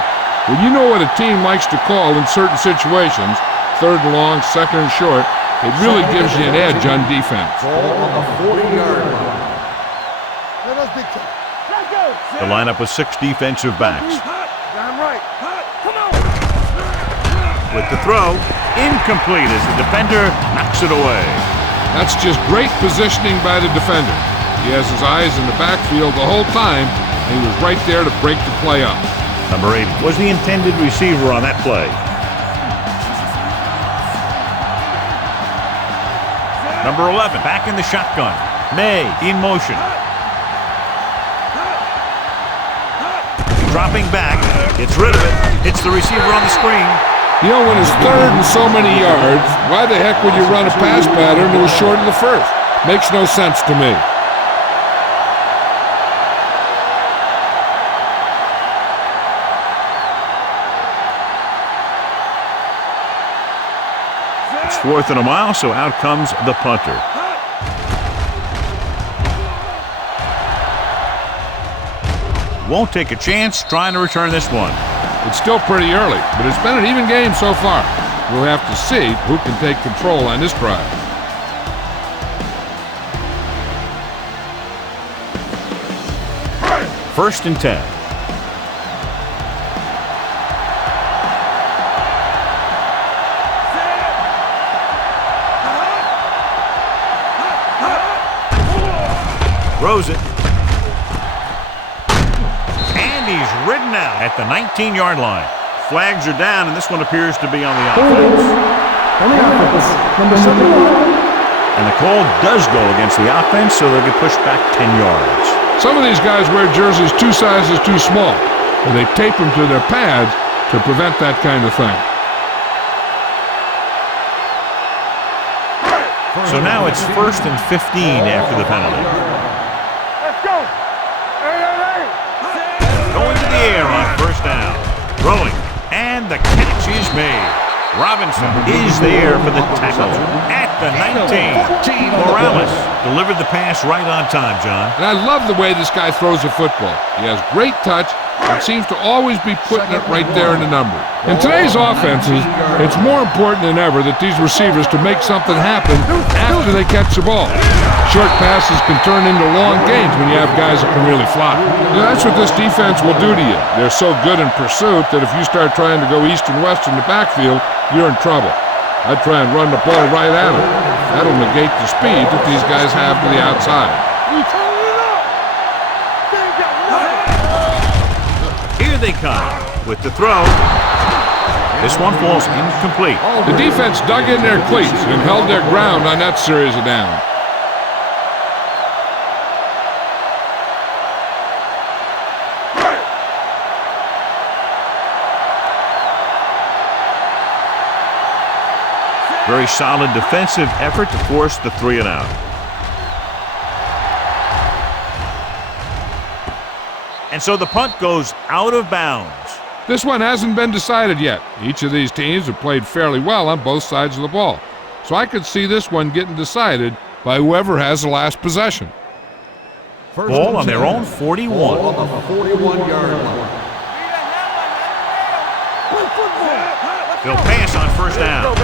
When you know what a team likes to call in certain situations, third and long, second and short, it really gives you an edge on defense. Ball on the 40-yard line. Let us big time. Let's go. The lineup with 6 defensive backs. Damn right. Come on. With the throw, incomplete as the defender knocks it away. That's just great positioning by the defender. He has his eyes in the backfield the whole time, and he was right there to break the play up. Number 8 was the intended receiver on that play. Number 11 back in the shotgun. May in motion. Dropping back, gets rid of it, hits the receiver on the screen. You know, when it's third and so many yards, why the heck would you run a pass pattern that was short of the first? Makes no sense to me. It's 4th and a mile, so out comes the punter. Won't take a chance trying to return this one. It's still pretty early, but it's been an even game so far. We'll have to see who can take control on this drive. First and 10. Throws it. And he's ridden out at the 19-yard line. Flags are down, and this one appears to be on the offense. On the offense, number 71. And the call does go against the offense, so they'll get pushed back 10 yards. Some of these guys wear jerseys 2 sizes too small, and they tape them to their pads to prevent that kind of thing. So now it's 1st and 15 after the penalty. Let's go. Hey. Throwing, and the catch is made. Robinson is there for the tackle at the 19. Morales delivered the pass right on time, John. And I love the way this guy throws a football. He has great touch and seems to always be putting it right there in the number. In today's offenses, it's more important than ever that these receivers to make something happen after they catch the ball. Short passes can turn into long gains when you have guys that can really fly. Now, that's what this defense will do to you. They're so good in pursuit that if you start trying to go east and west in the backfield, you're in trouble. I'd try and run the ball right at them. That'll negate the speed that these guys have to the outside. Here they come with the throw. This one falls incomplete. The defense dug in their cleats and held their ground on that series of downs. Very solid defensive effort to force the 3 and out. And so the punt goes out of bounds. This one hasn't been decided yet. Each of these teams have played fairly well on both sides of the ball. So I could see this one getting decided by whoever has the last possession. Ball on their own 41. Ball on the 41-yard line. They'll pass on first down.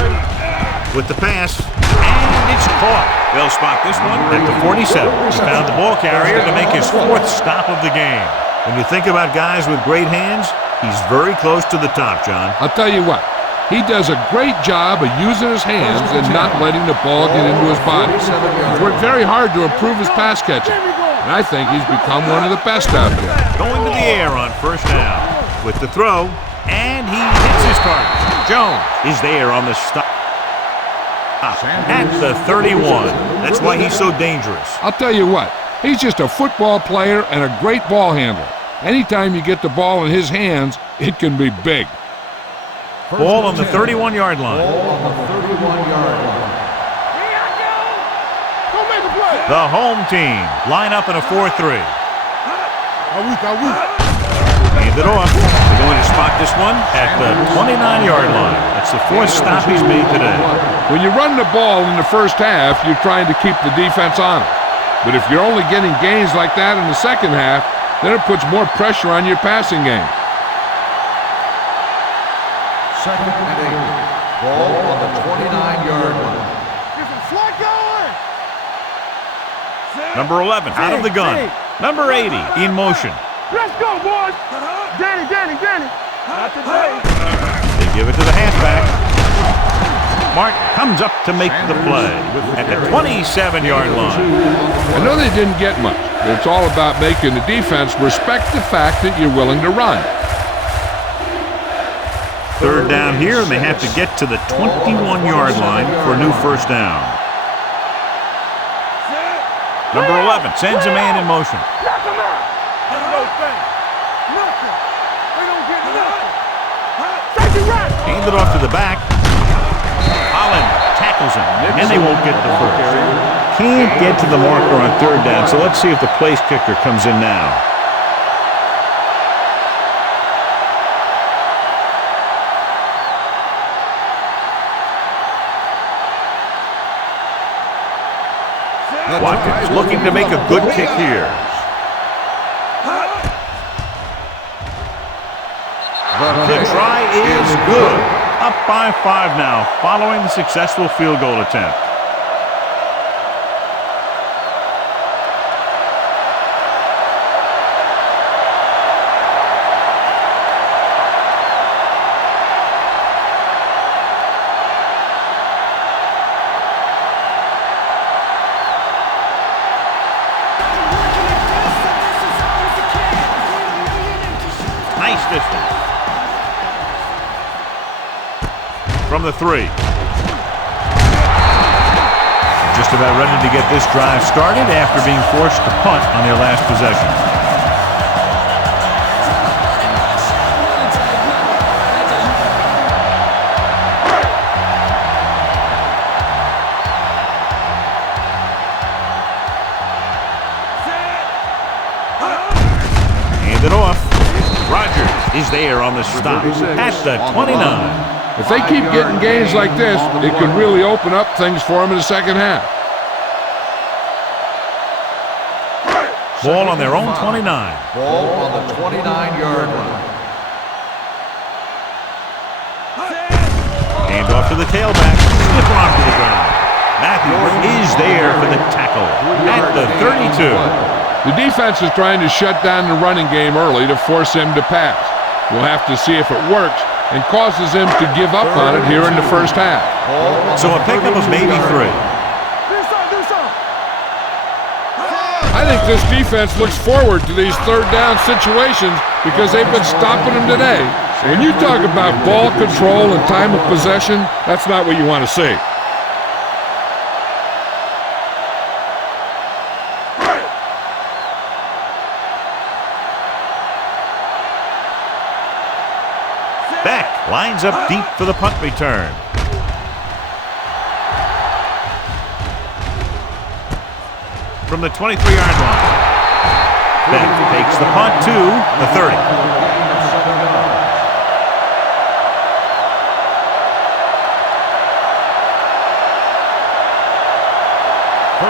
With the pass, and it's caught. They'll spot this one at the 47. He found the ball carrier to make his 4th stop of the game. When you think about guys with great hands, he's very close to the top, John. I'll tell you what, he does a great job of using his hands and not letting the ball get into his body. He's worked very hard to improve his pass catching, and I think he's become one of the best out there. Going to the air on first down with the throw, and he hits his target. Jones is there on the stop at the 31. That's why he's so dangerous. I'll tell you what, he's just a football player and a great ball handler. Anytime you get the ball in his hands, it can be big. Ball on the 31-yard line. Ball on the 31-yard line. The home team line up in a 4-3. Hand it off. They're going to spot this one at the 29-yard line. That's the 4th stop he's made today. When you run the ball in the first half, you're trying to keep the defense on it. But if you're only getting gains like that in the second half, then it puts more pressure on your passing game. 2nd and 8. Ball on the 29-yard line. Number 11 out of the gun. Number 80 in motion. Let's go, boys! Danny! Not today. They give it to the halfback. Martin comes up to make the play at the 27-yard line. I know they didn't get much, but it's all about making the defense respect the fact that you're willing to run. 3rd down here, and they have to get to the 21-yard line for a new first down. Number 11 sends a man in motion. Knock him out! No thing. Nothing. We don't get nothing. Take it right. Hand it off to the back. Holland tackles him, and they won't get the first. Can't get to the marker on 3rd down, so let's see if the place kicker comes in now. Watkins looking to make a good kick here. The try is good. Up by 5 now, following the successful field goal attempt. Nice distance. From the 3. Just about ready to get this drive started after being forced to punt on their last possession. Hand it off. Rogers is there there on the stop at the 29. If they keep getting gains like this, it could really open up things for them in the second half. Ball on their own 29. Ball on the 29-yard line. Hand off to the tailback. Slip off to the ground. Matthews is there for the tackle at the 32. The defense is trying to shut down the running game early to force him to pass. We'll have to see if it works and causes him to give up on it here in the first half. So a pickup of maybe 3. I think this defense looks forward to these third down situations because they've been stopping them today. When you talk about ball control and time of possession, that's not what you want to see. Beck lines up deep for the punt return. From the 23-yard line. Beck takes the punt to the 30.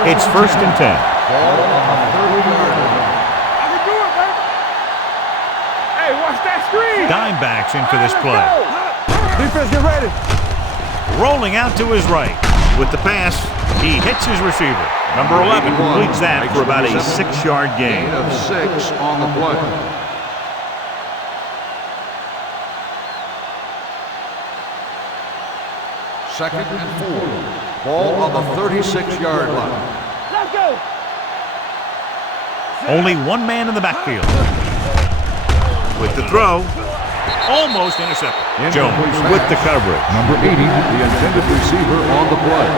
It's 1st and 10. Ball on the 30-yard line. I can do it, baby. Hey, watch that screen. Dimebacks into this play. Defense, get ready. Rolling out to his right. With the pass, he hits his receiver. Number 11 completes that for about a 6-yard gain. Gain of 6 on the play. Second and 4. Ball on the 36-yard line. Let's go. Only one man in the backfield. With the throw, almost intercepted. Jones with the coverage. Number 80, the intended receiver on the play.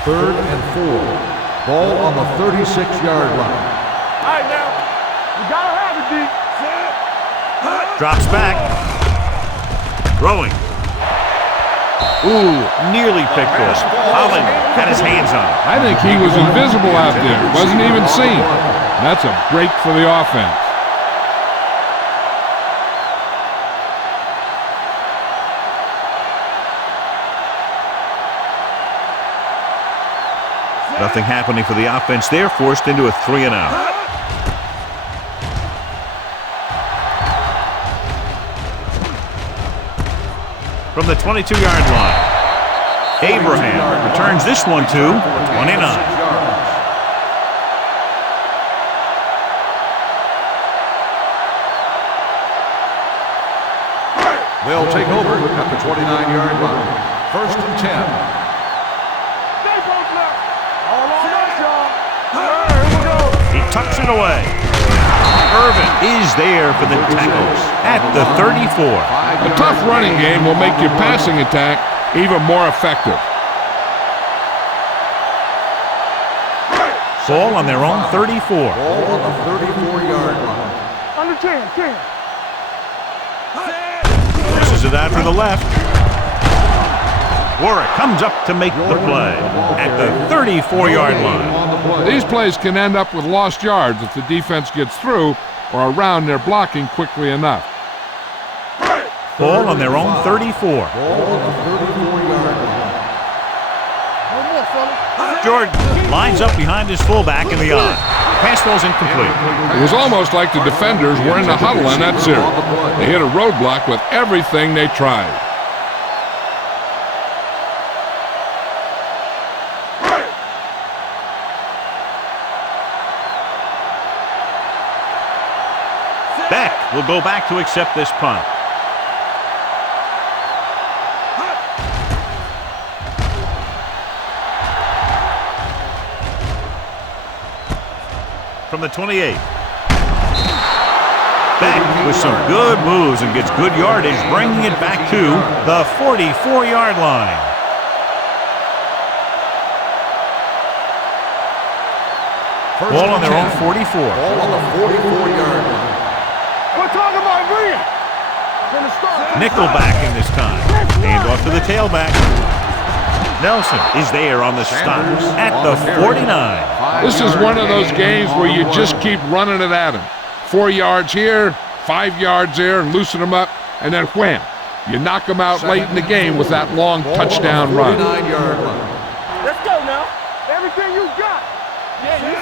Third and 4. Ball on the 36-yard line. All right, now. You gotta have it, D. Drops back. Throwing. Ooh, nearly picked off. Holland had his hands on it. I think he was invisible out there. Wasn't even seen. That's a break for the offense. Nothing happening for the offense. They're forced into a 3-and-out. From the 22-yard line, Abraham returns this one to 29. They'll take over at the 29-yard line. 1st and 10. Stay both left. All on us, y'all. All right, here we go. He tucks it away. Irvin is there for the tackle at the 34. A tough running game will make your passing attack even more effective. Ball on their own 34. Ball on the 34-yard line. Under 10. Pushes it out to the left. Warwick comes up to make the play at the 34-yard line. These plays can end up with lost yards if the defense gets through or around their blocking quickly enough. Ball on their own 34. Ball on the 34-yard line. No more, fella. Jordan lines up behind his fullback in the eye. Pass ball's incomplete. It was almost like the defenders were in the huddle on that series. They hit a roadblock with everything they tried. Beck will go back to accept this punt. From the 28. Beck with some good moves and gets good yardage, bringing it back to the 44-yard line. Ball on their own 44. Ball on the 44-yard line. We're talking about brilliant. From the start. Nickelback in this time. Hand off to the tailback. Nelson is there on the stop at the 49. This is one of those games where you just keep running it at him. 4 yards here, 5 yards there, loosen them up, and then wham. You knock them out late in the game with that long touchdown run. 49-yard line. Let's go now. Everything you got.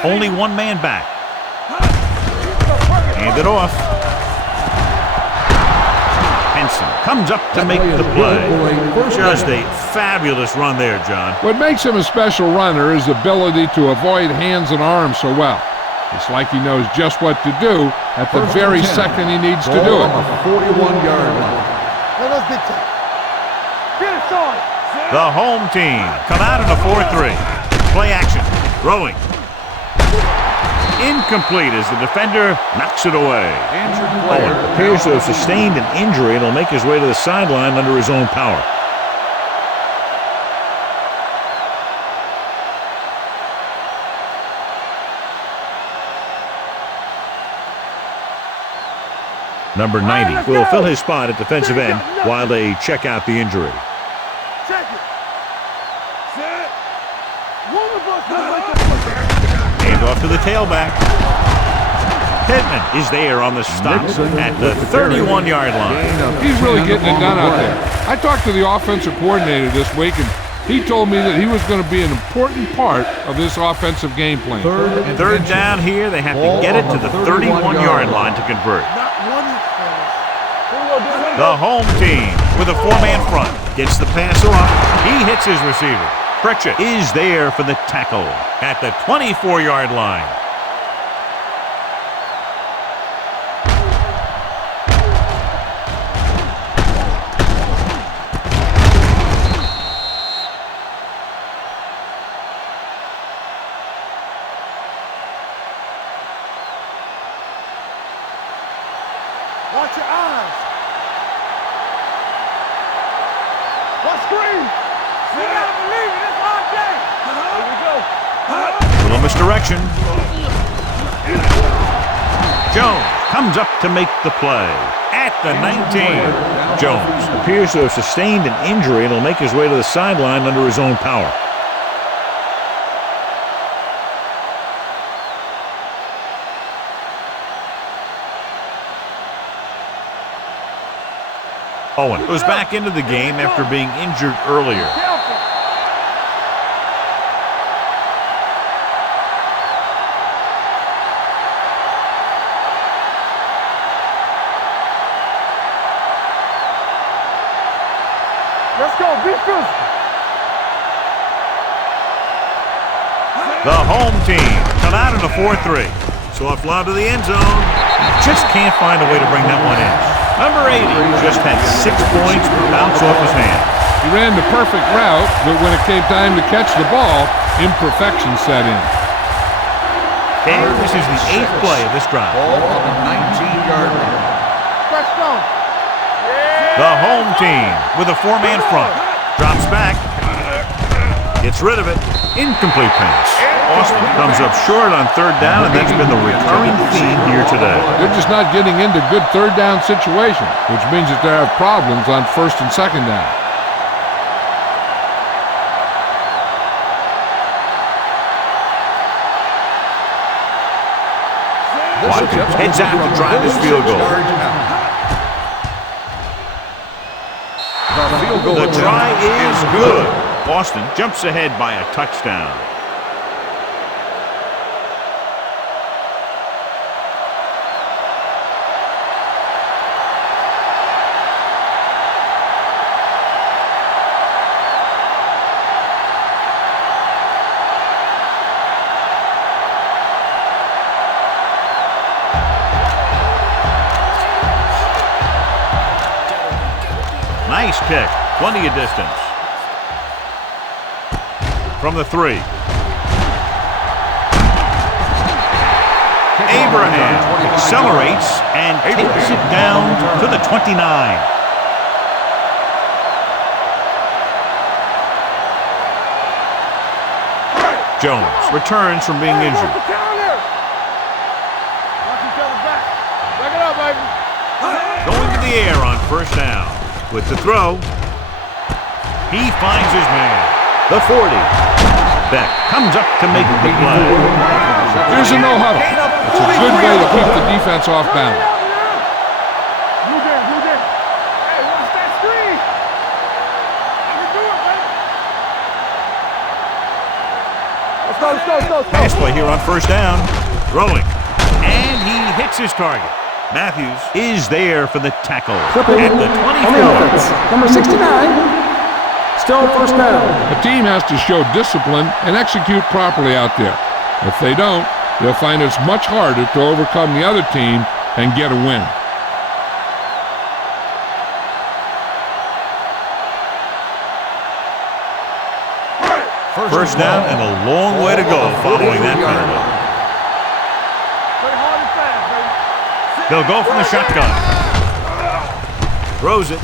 Only one man back. Hand it off. Henson comes up to make the play. Just a fabulous run there, John. What makes him a special runner is the ability to avoid hands and arms so well. It's like he knows just what to do at the very second he needs to do it. 41-yard line. Let us get it started. The home team come out in a 4-3. Play action. Throwing. Incomplete as the defender knocks it away. Owen appears to have sustained an injury and will make his way to the sideline under his own power. Number 90 will fill his spot at defensive end while they check out the injury. Check it. Set. One of us. Hand off to the tailback. Pittman is there on the stop at the 31-yard line. He's really getting it done out there. I talked to the offensive coordinator this week, and he told me that he was going to be an important part of this offensive game plan. Third down here. They have to get it to the 31-yard line to convert. The home team with a 4-man front gets the pass off. He hits his receiver. Pritchett is there for the tackle at the 24-yard line. Watch your eyes. Watch screen. You gotta believe it. It's our game. Here we go. Little misdirection. Jones comes up to make the play at the 19. Jones appears to have sustained an injury and will make his way to the sideline under his own power. Owen goes back into the game after being injured earlier. Let's go. Be physical. The home team come out in a 4-3. Soft lob to the end zone. Just can't find a way to bring that one in. Number 80 just had 6 points bounce off his hand. He ran the perfect route, but when it came time to catch the ball, imperfection set in. And this is the 8th play of this drive. Ball on the 19-yard line. Press down. The home team with a 4-man front. Drops back. Gets rid of it. Incomplete pass. Austin comes up short on third down, and that's been the recurring theme here today. They're just not getting into good third down situations, which means that they have problems on first and second down. Watkins heads out to drive his field goal. The try is good. Boston jumps ahead by a touchdown. Nice kick. Plenty of distance. From the 3. Abraham accelerates and takes it down to the 29. Jones returns from being injured. Watch each other back. Back it up, baby. Going to the air on first down. With the throw, he finds his man. The 40. Beck comes up to make the play. Here's a no-huddle. It's a good way to keep the defense off balance. Blue game. Hey, watch that screen. I can do it, baby. Let's go. Pass play here on first down. Rolling. And he hits his target. Matthews is there for the tackle Flipping at the on the offense. 24. Number 69. Still first down. A team has to show discipline and execute properly out there. If they don't, they'll find it's much harder to overcome the other team and get a win. First down and a long way to go following that penalty. Play hard and fast, baby. They'll go from the shotgun. Throws it.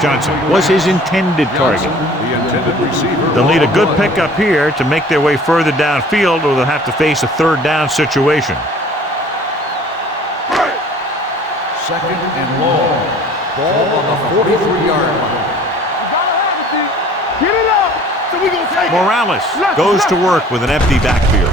Johnson was his intended target. The intended receiver. They'll need a good pickup here to make their way further downfield, or they'll have to face a third down situation. Second and long. Ball on the 43-yard line. You gotta have it, D. Get it up. So we gonna take it. Morales goes to work with an empty backfield.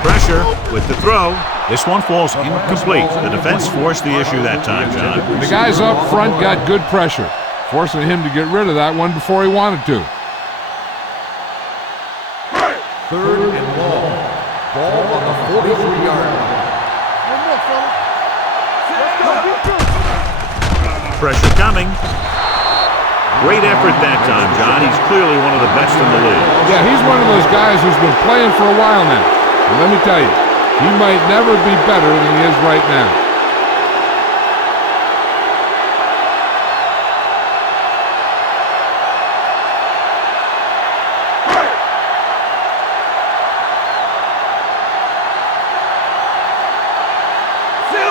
Pressure with the throw. This one falls incomplete. The defense forced the issue that time, John. The guys up front got good pressure, forcing him to get rid of that one before he wanted to. Third and long. Ball on the 43-yard line. One more, fella. Let's go. Be good. Pressure coming. Great effort that time, John. He's clearly one of the best in the league. Yeah, he's one of those guys who's been playing for a while now. And let me tell you, he might never be better than he is right now.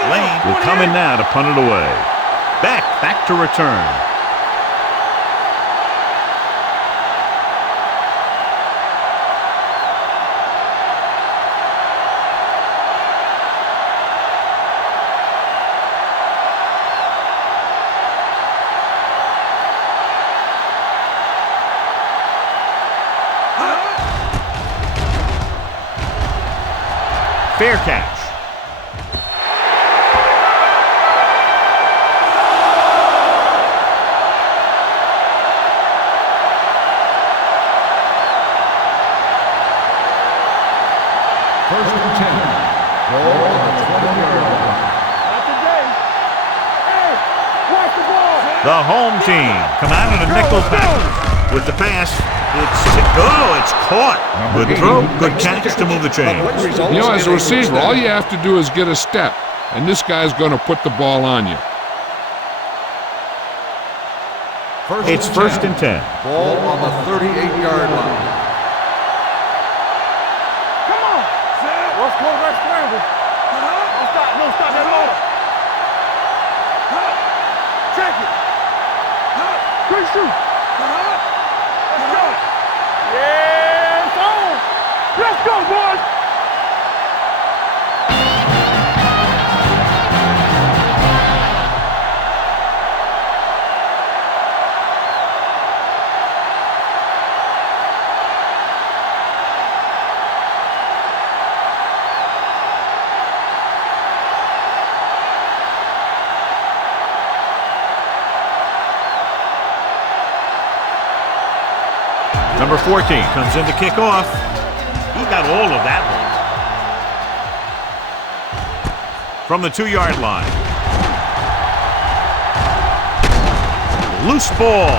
Lane will come in now to punt it away. Back to return. Fair catch. First and 10. Ball on the 20-yard line. Not today. Hey, watch the ball. The home team come out in a nickel package. With the pass, it's caught. Good throw, good catch to move the chains. You know, as a receiver, all you have to do is get a step, and this guy's going to put the ball on you. It's first and 10. Ball on the 38-yard line. Come on. Let's close that scramble. No stop that motor. Check it. Great shoot. Let's go. Yeah, it's on. Let's go, boys. Number 14 comes in to kick off. He got all of that one. From the 2-yard line. Loose ball.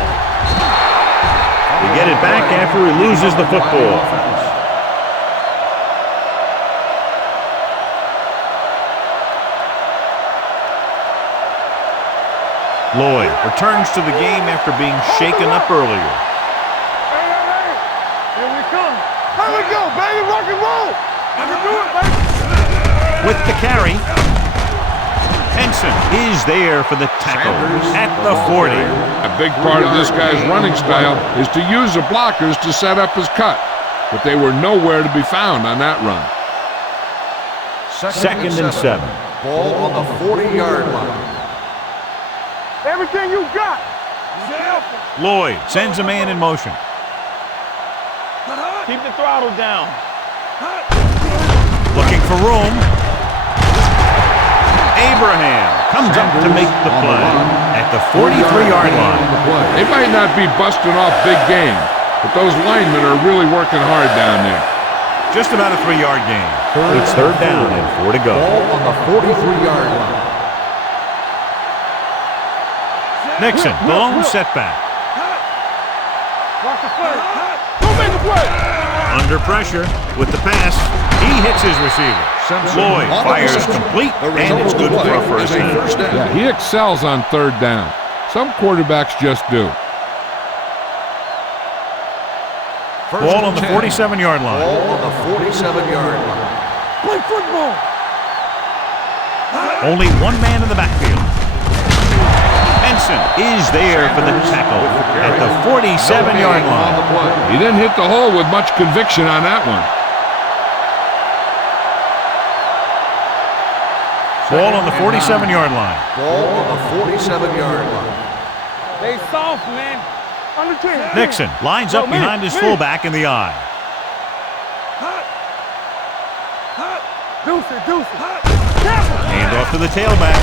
We get it back after he loses the football. Lloyd returns to the game after being shaken up earlier. Here we come. Here we go, baby. Rock and roll. I can do it, baby. With the carry, Henson is there for the tackle at the 40. A big part of this guy's running style is to use the blockers to set up his cut, but they were nowhere to be found on that run. Second and 7. Ball on the 40-yard line. Everything you got. Lloyd sends a man in motion. Keep the throttle down. Looking for room. Abraham comes up to make the play at the 43-yard line. They might not be busting off big game, but those linemen are really working hard down there. Just about a 3-yard gain. It's third down and 4 to go. Ball on the 43-yard line. Nixon, the lone setback. Watch the play. Don't make a play. Under pressure with the pass. He hits his receiver. Lloyd fires complete, and it's good for a first down. Yeah, he excels on third down. Some quarterbacks just do. Ball on the 47-yard line. Ball on the 47-yard line. Play football. Only one man in the backfield. Benson is there for the tackle at the 47-yard line. He didn't hit the hole with much conviction on that one. Ball on the 47-yard line. Ball on the 47-yard line. They soft, man. Under 10. Nixon lines up behind his fullback in the eye. Deuce it. Hand off to the tailback.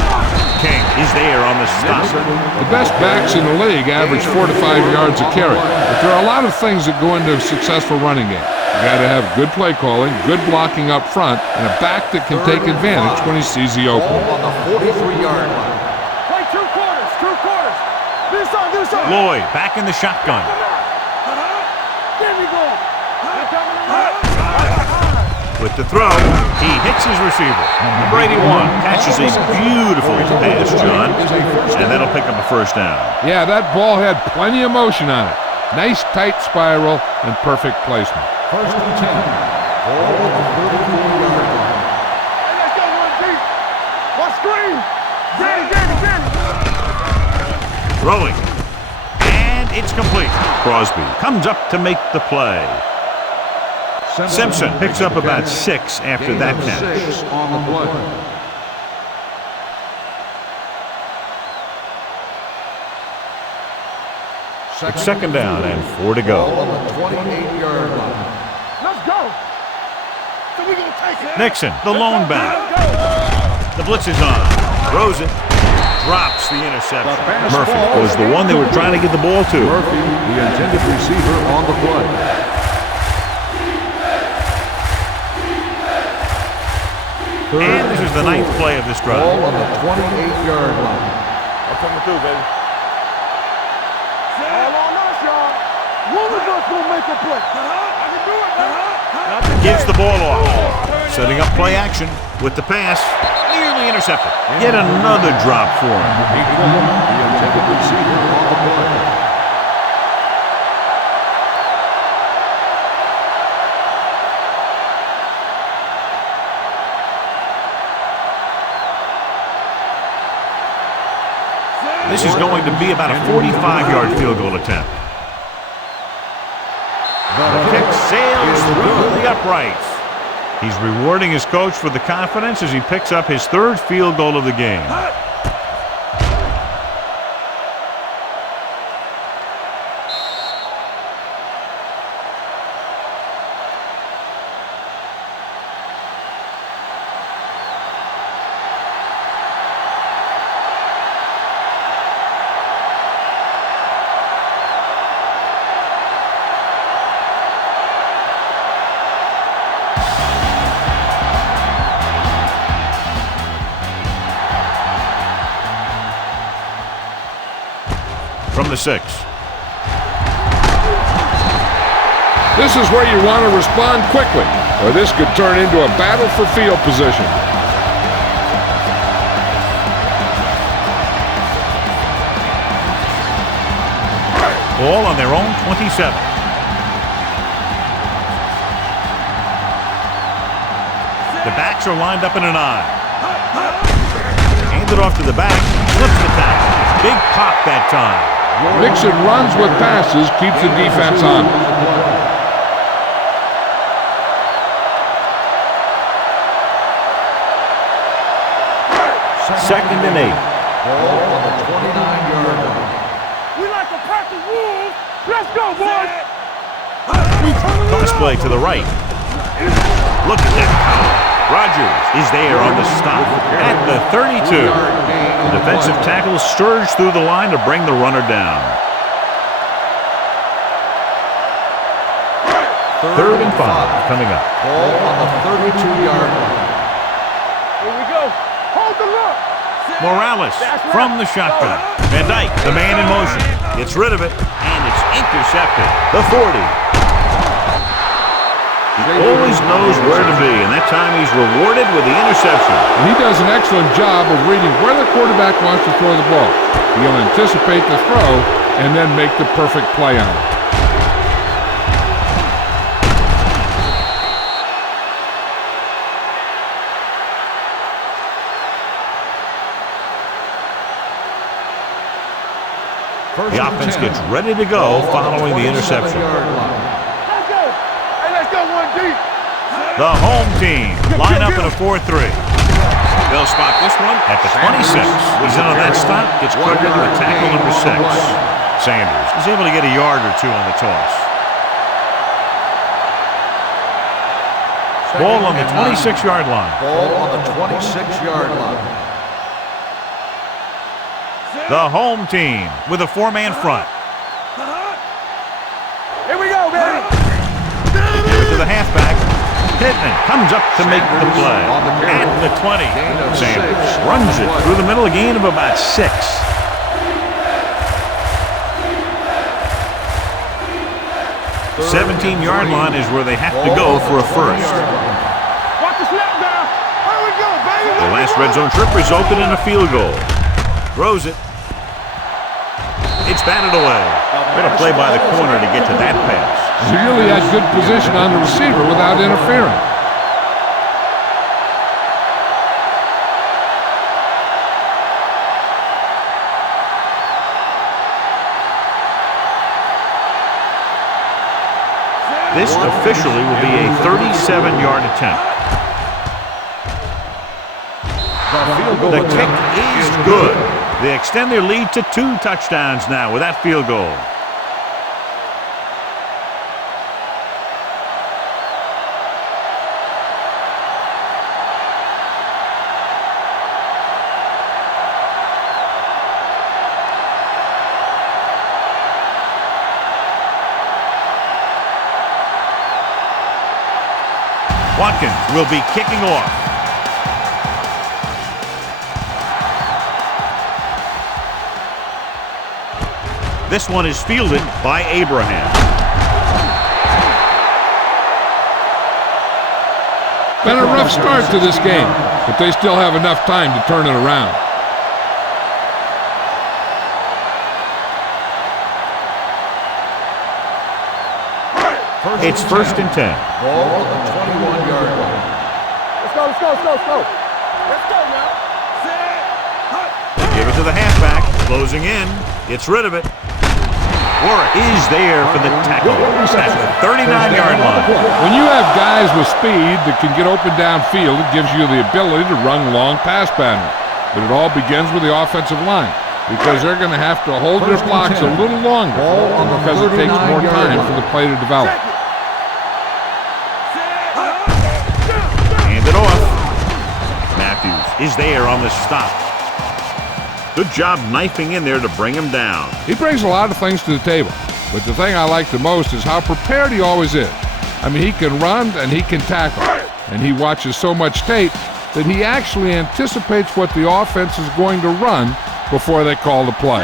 King is there on the stop. The best backs in the league average 4 to 5 yards a carry. But there are a lot of things that go into a successful running game. You got to have good play calling, good blocking up front, and a back that can take advantage when he sees the opening. Ball on the 43-yard line. Play two quarters. Do something. Lloyd back in the shotgun. There we go. With the throw, he hits his receiver. Number 81 catches a beautiful pass, John, and that'll pick up a first down. Yeah, that ball had plenty of motion on it. Nice tight spiral and perfect placement. First and 10. Ball on the 34-yard line. Hey, let's go one deep. Watch screen. Get it. Throwing. And it's complete. Crosby comes up to make the play. Simpson picks up about 6 after that catch. 6 on the play. It's second down and 4 to go. Ball on the 28-yard line. Let's go. So we gonna take it. Nixon, the lone back. The blitz is on. Throws it. Drops the interception. Murphy was the one they were trying to get the ball to. Murphy, the intended receiver on the play. And this is the 9th play of this drive. Ball on the 28-yard line. I'm coming through, baby. All on us, y'all. One of us gonna make a play. I can do it, Gives the ball off. Setting up play action with the pass. Nearly intercepted. Yet another drop for him. The intended receiver on the play. This is going to be about a 45-yard field goal attempt. The kick sails through the uprights. He's rewarding his coach for the confidence as he picks up his 3rd field goal of the game. From the 6. This is where you want to respond quickly, or this could turn into a battle for field position. Ball on their own 27. The backs are lined up in an eye. Hand it off to the back. Flips the tackle. Big pop that time. Nixon runs with passes, keeps the defense on. Second and 8. Ball on the 29-yard line. We like the Wolves. Let's go, boys. Toss play to the right. Look at that power. Rogers is there on the stop at the 32. The defensive tackle surged through the line to bring the runner down. 3rd and 5 coming up. Ball on the 32-yard line. Here we go. Hold the look. Morales from the shotgun. Van Dyke, the man in motion, gets rid of it, and it's intercepted. The 40. He always knows where to be, and that time he's rewarded with the interception. And he does an excellent job of reading where the quarterback wants to throw the ball. He'll anticipate the throw and then make the perfect play on it. The offense gets ready to go following the interception. Let's go. Hey, let's go one deep. The home team line up in a 4-3. They'll spot this one at the 26. He's in on that stop, gets credited with tackle number 6. Sanders is able to get a yard or two on the toss. Ball on the 26-yard line. Ball on the 26-yard line. The home team with a 4-man front. Here we go, baby. Give it to the halfback. Pittman comes up to make the play. At the 20. Sanders runs it through the middle, a gain of about 6. The 17-yard line is where they have to go for a first. Watch the snap now. Here we go, baby. The last red zone trip resulted in a field goal. Throws it. It's batted away. What a play by the corner to get to that pass. He really had good position on the receiver without interfering. This officially will be a 37-yard attempt. The kick is good. They extend their lead to 2 touchdowns now with that field goal. Watkins will be kicking off. This one is fielded by Abraham. Been a rough start to this game, but they still have enough time to turn it around. It's 1st and 10. Ball on the 21-yard line. Let's go, let's go, let's go, let's go. Let's go now. They give it to the halfback, closing in, gets rid of it. Warwick is there for the tackle at the 39-yard line. When you have guys with speed that can get open downfield, it gives you the ability to run long pass patterns. But it all begins with the offensive line, because they're going to have to hold their blocks a little longer because it takes more time for the play to develop. Hand it off. Matthews is there on the stop. Good job knifing in there to bring him down. He brings a lot of things to the table, but the thing I like the most is how prepared he always is. I mean, he can run and he can tackle, and he watches so much tape that he actually anticipates what the offense is going to run before they call the play.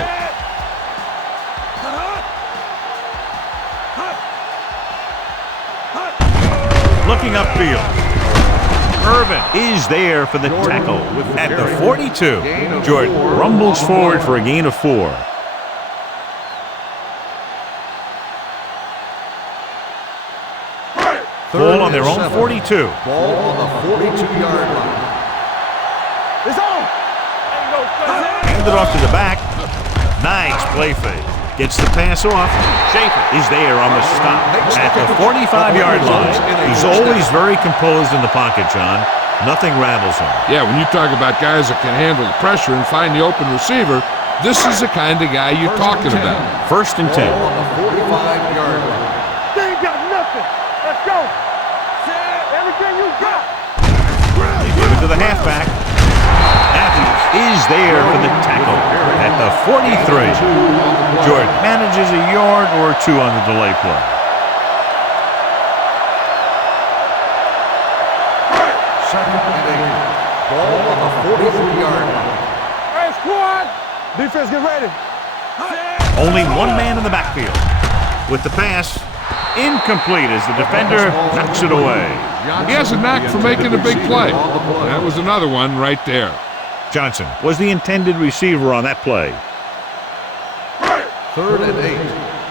Looking upfield. Irvin is there for the tackle at the 42. Jordan rumbles forward for a gain of 4. Ball on their own 42. Ball on the 42-yard line. It's on. Hand it off to the back. Nice play fake. Gets the pass off. Schaefer is there on the stop at the 45-yard line. He's always very composed in the pocket, John. Nothing rattles him. Yeah, when you talk about guys that can handle the pressure and find the open receiver, This is the kind of guy you're talking about. First and 10. Ball on the 45-yard line. They ain't got nothing. Let's go. Everything you got. They give it to the halfback. Matthews is there for the tackle at the 43. Jordan manages a yard or two on the delay play. Second and 8. Ball on the 43-yard line. Hey, squad. Defense, get ready. Only one man in the backfield. With the pass, incomplete as the defender knocks it away. He has a knack for making a big play. That was another one right there. Johnson was the intended receiver on that play. Third and 8.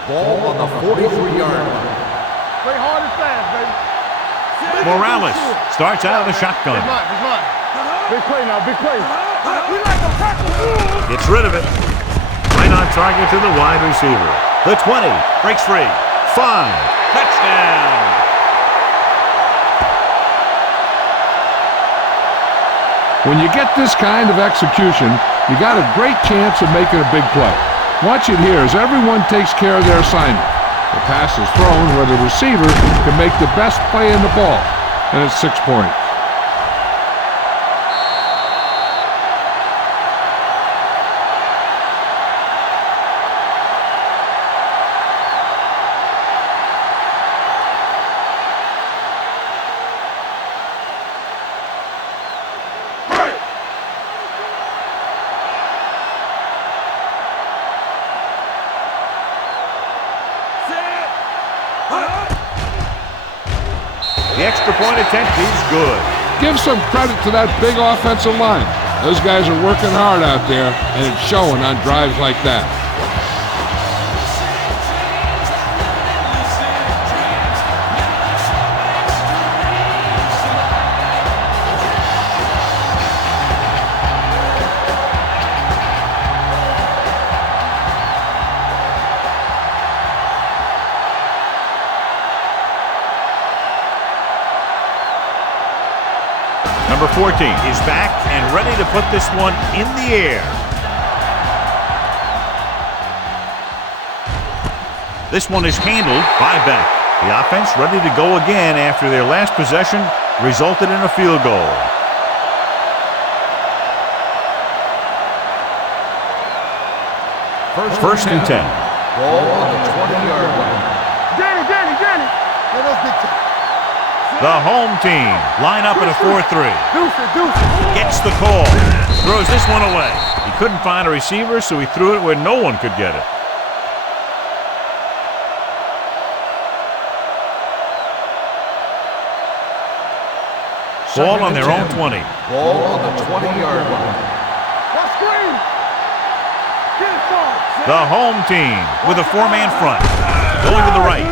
Ball on the 43-yard line. Play hard and fast, baby. Morales starts out of the shotgun. Big play now, big play. We like to practice. Gets rid of it. Right on target to the wide receiver. The 20 breaks free. 5. Touchdown. When you get this kind of execution, you got a great chance of making a big play. Watch it here as everyone takes care of their assignment. The pass is thrown where the receiver can make the best play in the ball, and it's 6 points. The extra point attempt is good. Give some credit to that big offensive line. Those guys are working hard out there, and it's showing on drives like that. Number 14 is back and ready to put this one in the air. This one is handled by Beck. The offense ready to go again after their last possession resulted in a field goal. First and 10. Ball on the 20-yard line. Danny. Let us big time. The home team line up in a 4-3. Deuce. Gets the call. Throws this one away. He couldn't find a receiver, so he threw it where no one could get it. Ball on their own 20. Ball on the 20-yard line. What screen? Get it forward. The home team with a 4-man front. Going to the right.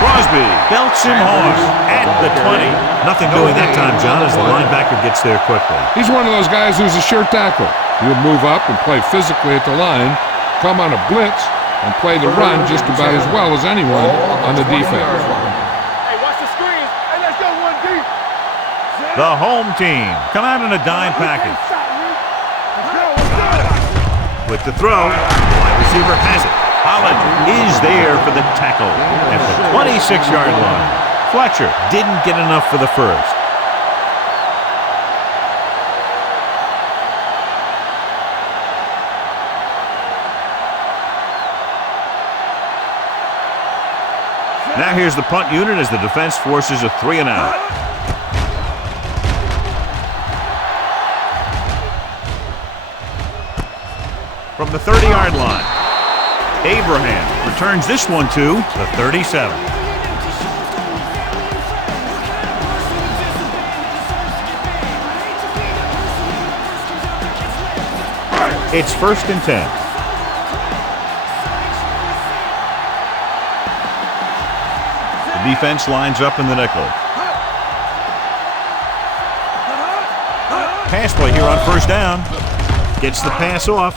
Crosby belts him hard at the 20. Nothing doing that time, John, as the linebacker gets there quickly. He's one of those guys who's a sure tackle. He'll move up and play physically at the line, come on a blitz, and play the run just about as well as anyone on the defense. Hey, watch the screen. Hey, let's go one deep. The home team come out in a dime package. With the throw, the wide receiver has it. Holland is there for the tackle at the 26-yard line. Fletcher didn't get enough for the first. Now here's the punt unit as the defense forces a 3-and-out. From the 30-yard line, Abraham returns this one to the 37. It's first and 10. The defense lines up in the nickel. Pass play here on first down. Gets the pass off.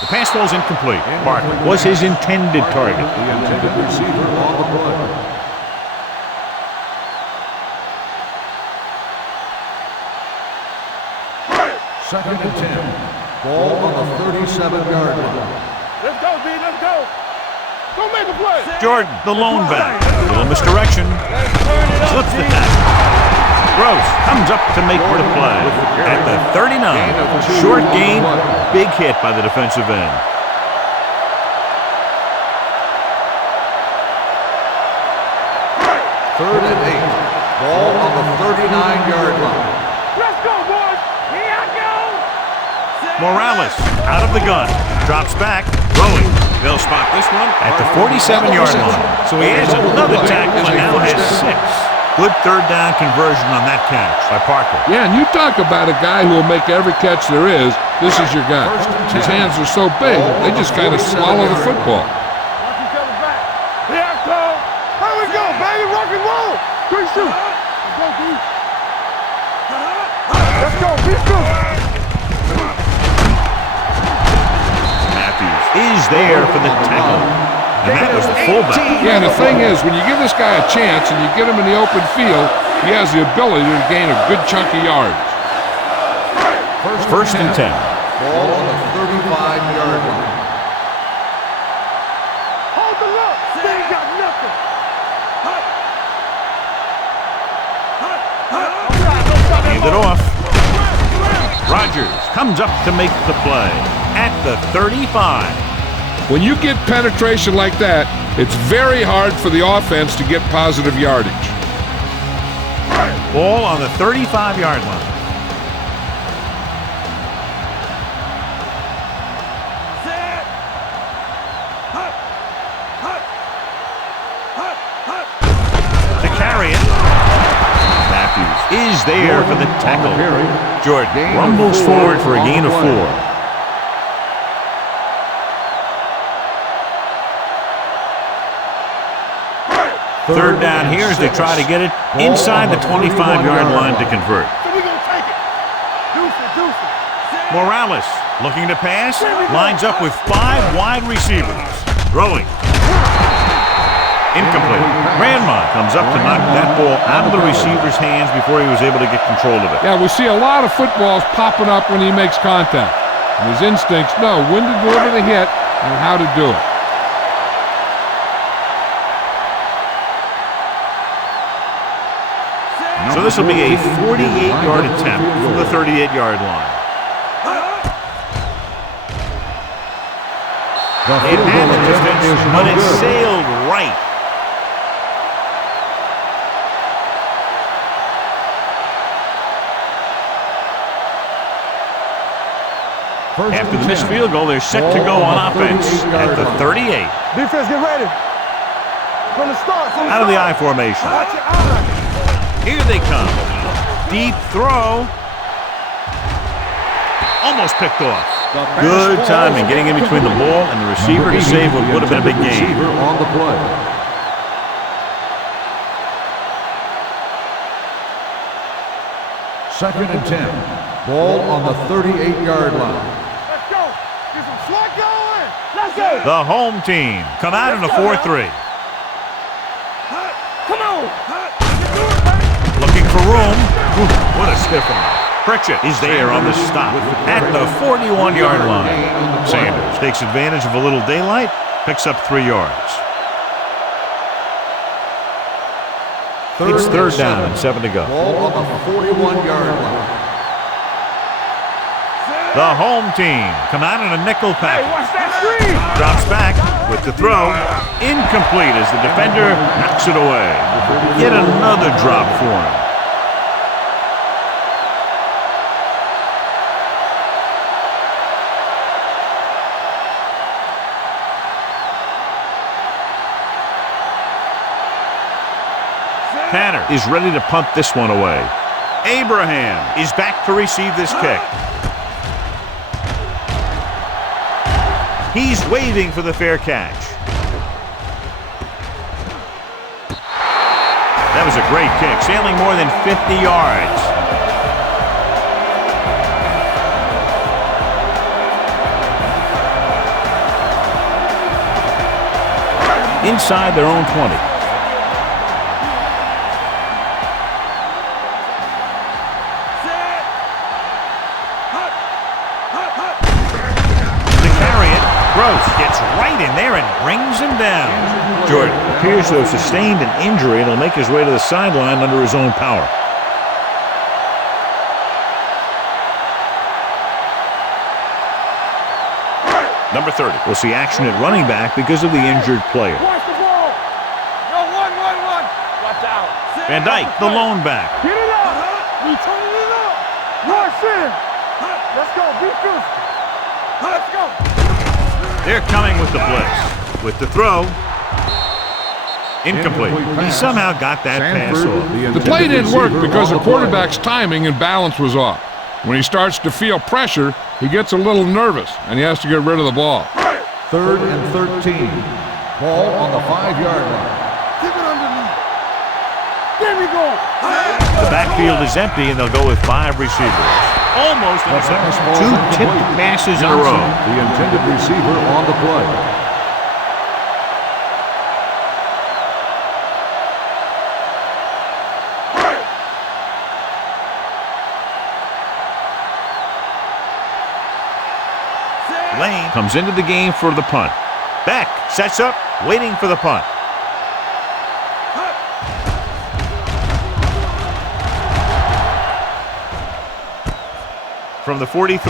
The pass ball's incomplete. Barkley was his intended target. The intended receiver on the play. Second and 10. Ball on the 37-yard line. Let's go, B. Let's go. Go make a play. Jordan, the lone back. A little misdirection. Slips the tackle. Gross comes up to make the play. At the 39. Short gain, big hit by the defensive end. Third and 8. Ball on the 39-yard line. Let's go, boys. Here I go. Morales out of the gun. Drops back. Throwing. They'll spot this one at the 47-yard line. So he adds another tackle and now has 6. Good third down conversion on that catch by Parker. Yeah, and you talk about a guy who will make every catch there is. This is your guy. His hands are so big, they just kind of swallow the football. Watch each other back. Here I go. Here we go, baby. Rock and roll. Quick shoot. Let's go, B. Let's go, B. Matthews is there for the tackle. And that was the fullback. Yeah, the thing is, when you give this guy a chance and you get him in the open field, he has the ability to gain a good chunk of yards. First and 10. Ball on the 35-yard line. Hold the look. They ain't got nothing. Hand it off. Rogers comes up to make the play at the 35. When you get penetration like that, it's very hard for the offense to get positive yardage. Ball on the 35-yard line. To carry it. Matthews is there for the tackle. Jordan rumbles forward for a gain of 4. Third down here as they try to get it inside the 25-yard line to convert. So we gonna take it. Deuce it. Morales looking to pass, lines up with 5 wide receivers. Throwing. Incomplete. Grandma comes up to knock that ball out of the receiver's hands before he was able to get control of it. Yeah, we see a lot of footballs popping up when he makes contact. And his instincts know when to deliver the hit and how to do it. So this will be a 48-yard attempt from the 38-yard line. It had the distance, but it sailed right. After the missed field goal, they're set to go on offense at the 38. Defense, get ready. From the start. Out of the I formation. Here they come. Deep throw. Almost picked off. Good timing getting in between the ball and the receiver to save what would have been a big gain. On the play. Second and 10. Ball on the 38-yard line. Let's go. Get some slot going. Let's go. The home team come out in a 4-3. Come on. Looking for room. Ooh, what a stiff one. Pritchett is there on the stop at the 41-yard line. Sanders takes advantage of a little daylight, picks up 3 yards. It's third down and 7 to go. Ball on the 41-yard line. The home team come out in a nickel Hey, package. watch that screen. Drops back with the throw. Incomplete as the defender knocks it away. Yet another drop for him. Tanner is ready to punt this one away. Abraham is back to receive this kick. He's waving for the fair catch. That was a great kick, sailing more than 50 yards. Inside their own 20. throws, gets right in there and brings him down. Jordan appears to have sustained an injury and will make his way to the sideline under his own power. Number 30. We'll see action at running back because of the injured player. Watch the ball. No, one. Watch out. Van Dyke, the lone back. Get it up. We turning it up. Rush in. Let's go. Be physical. Let's go. They're coming with the blitz. With the throw. Incomplete. He somehow got that pass off. The play didn't work because the quarterback's timing and balance was off. When he starts to feel pressure, he gets a little nervous, and he has to get rid of the ball. 3rd and 13. Ball on the 5-yard line. Keep it underneath. There we go. The backfield is empty, and they'll go with 5 receivers. Almost intercepted. 2 tipped passes in a row. The intended receiver on the play. Lane comes into the game for the punt. Beck sets up, waiting for the punt. From the 43.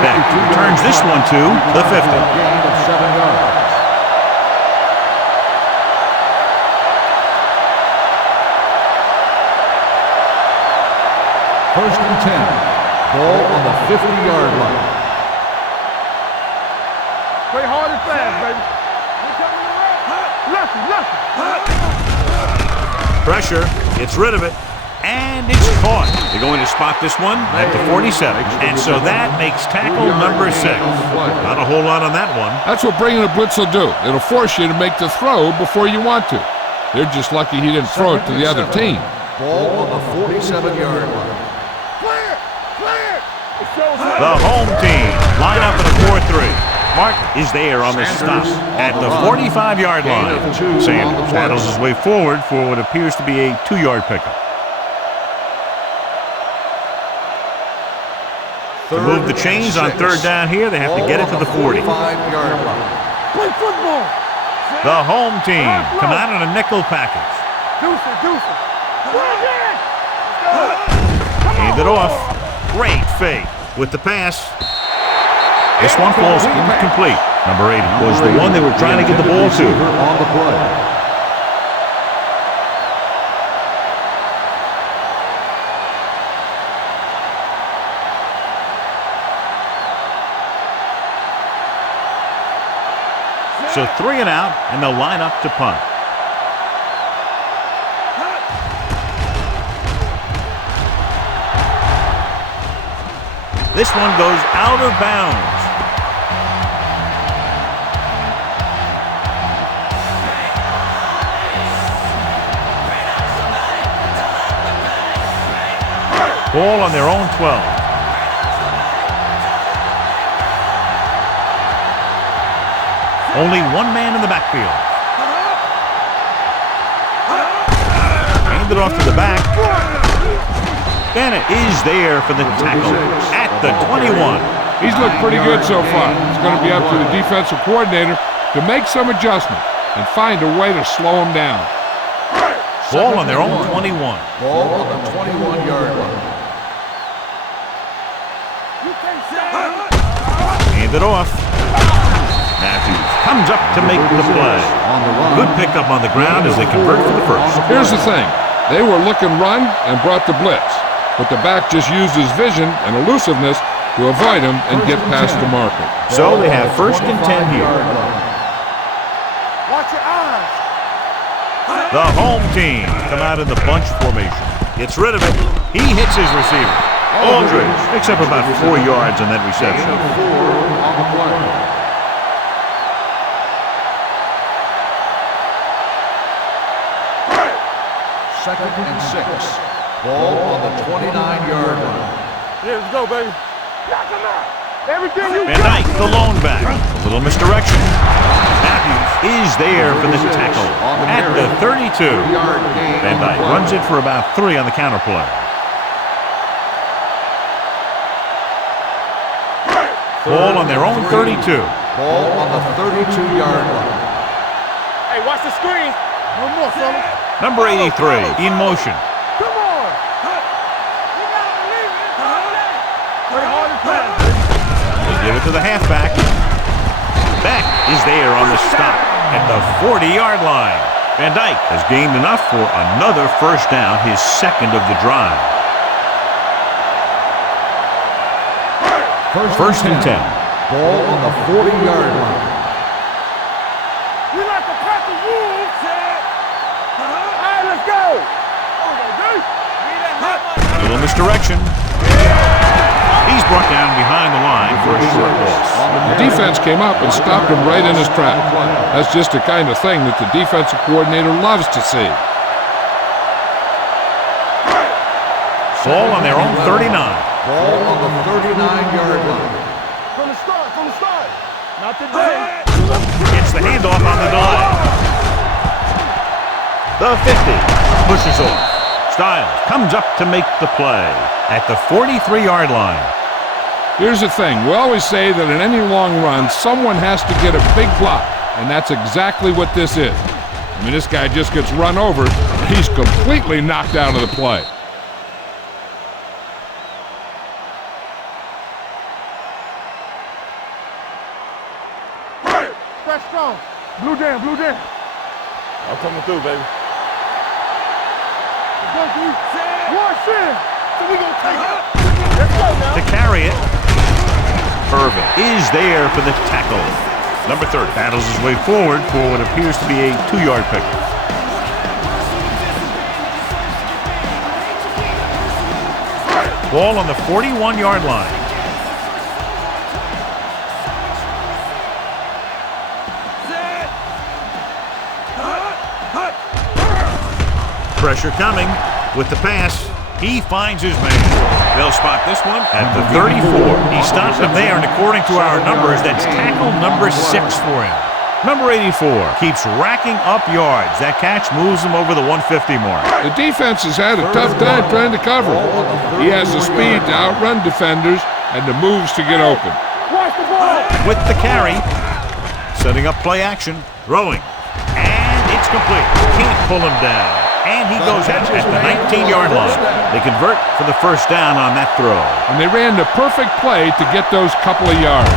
Beck returns this one to the 50. Gain of 7 yards. First and 10. Ball on the 50-yard line. Play hard and fast, baby. Left. Pressure, gets rid of it, and it's caught. They're going to spot this one at the 47. And so that makes tackle number 6. Not a whole lot on that one. That's what bringing a blitz will do. It'll force you to make the throw before you want to. They're just lucky he didn't throw it to the other team. Ball on the 47-yard line. The home team line up in a 4-3. Mark is there on the stop at the 45-yard line. Sanders battles his way forward for what appears to be a 2-yard pickup. To move the chains on 3rd down here, they have to get it to the 40. 45-yard line. Play football. The home team come out in a nickel package. Deuce it. Hand it off. Great fake with the pass. This one falls incomplete. Number 80 was the one they were trying to get the ball to. On the play. So 3 and out, and they'll line up to punt. This one goes out of bounds. Ball on their own 12. Only one man in the backfield. Hand it off to the back. Bennett is there for the tackle at the 21. He's looked pretty good so far. It's going to be up to the defensive coordinator to make some adjustments and find a way to slow him down. Ball on their own 21. Ball on the 21-yard line. Hand it off. Matthews comes up to make the play. Good pickup on the ground as they convert for the first. Here's the thing. They were looking run and brought the blitz, but the back just used his vision and elusiveness to avoid him and get past the marker. So they have 1st and 10 here. Watch your eyes. The home team come out in the bunch formation. Gets rid of it. He hits his receiver. Aldridge picks up about 4 yards on that reception. Gain of 4 on the play. Second and 6. Ball on the 29-yard line. Yeah, let's go, baby. Knock him out. Everything you Van Dyke, the lone back. A little misdirection. Matthews is there for the tackle at the 32. Van Dyke runs it for about 3 on the counter play. Ball on their own 32. Ball on the 32-yard line. Hey, watch the screen. One more, fella. Number 83 in motion. Come on. You gotta believe it. Play hard and fast. They give it to the halfback. Beck is there on the stop at the 40-yard line. Van Dyke has gained enough for another first down, his second of the drive. First and 10. Ball on the 40-yard line. We like to crack the rules. All right, let's go. Little misdirection. He's brought down behind the line for a short loss. The defense came up and stopped him right in his track. That's just the kind of thing that the defensive coordinator loves to see. Ball on their own 39. Ball on the 39-yard line. From the start. Not today. Gets the handoff on the delay. The 50 pushes off. Styles comes up to make the play at the 43-yard line. Here's the thing. We always say that in any long run, someone has to get a big block, and that's exactly what this is. I mean, this guy just gets run over. He's completely knocked out of the play. Stretch strong. Blue jam. I'm coming through, baby. Go, dude. One sin. So we gonna take it. Let's go now. To carry it, Irvin is there for the tackle. Number 30 battles his way forward for what appears to be a 2-yard pickup. Ball on the 41-yard line. Pressure coming with the pass. He finds his man. They'll spot this one at the 34. He stops him there, and according to our numbers, that's tackle number 6 for him. Number 84 keeps racking up yards. That catch moves him over the 150 mark. The defense has had a tough time trying to cover him. He has the speed to outrun defenders and the moves to get open. Watch the ball. With the carry, setting up play action, throwing, and it's complete. Can't pull him down. And he goes out at the 19-yard line. They convert for the first down on that throw. And they ran the perfect play to get those couple of yards.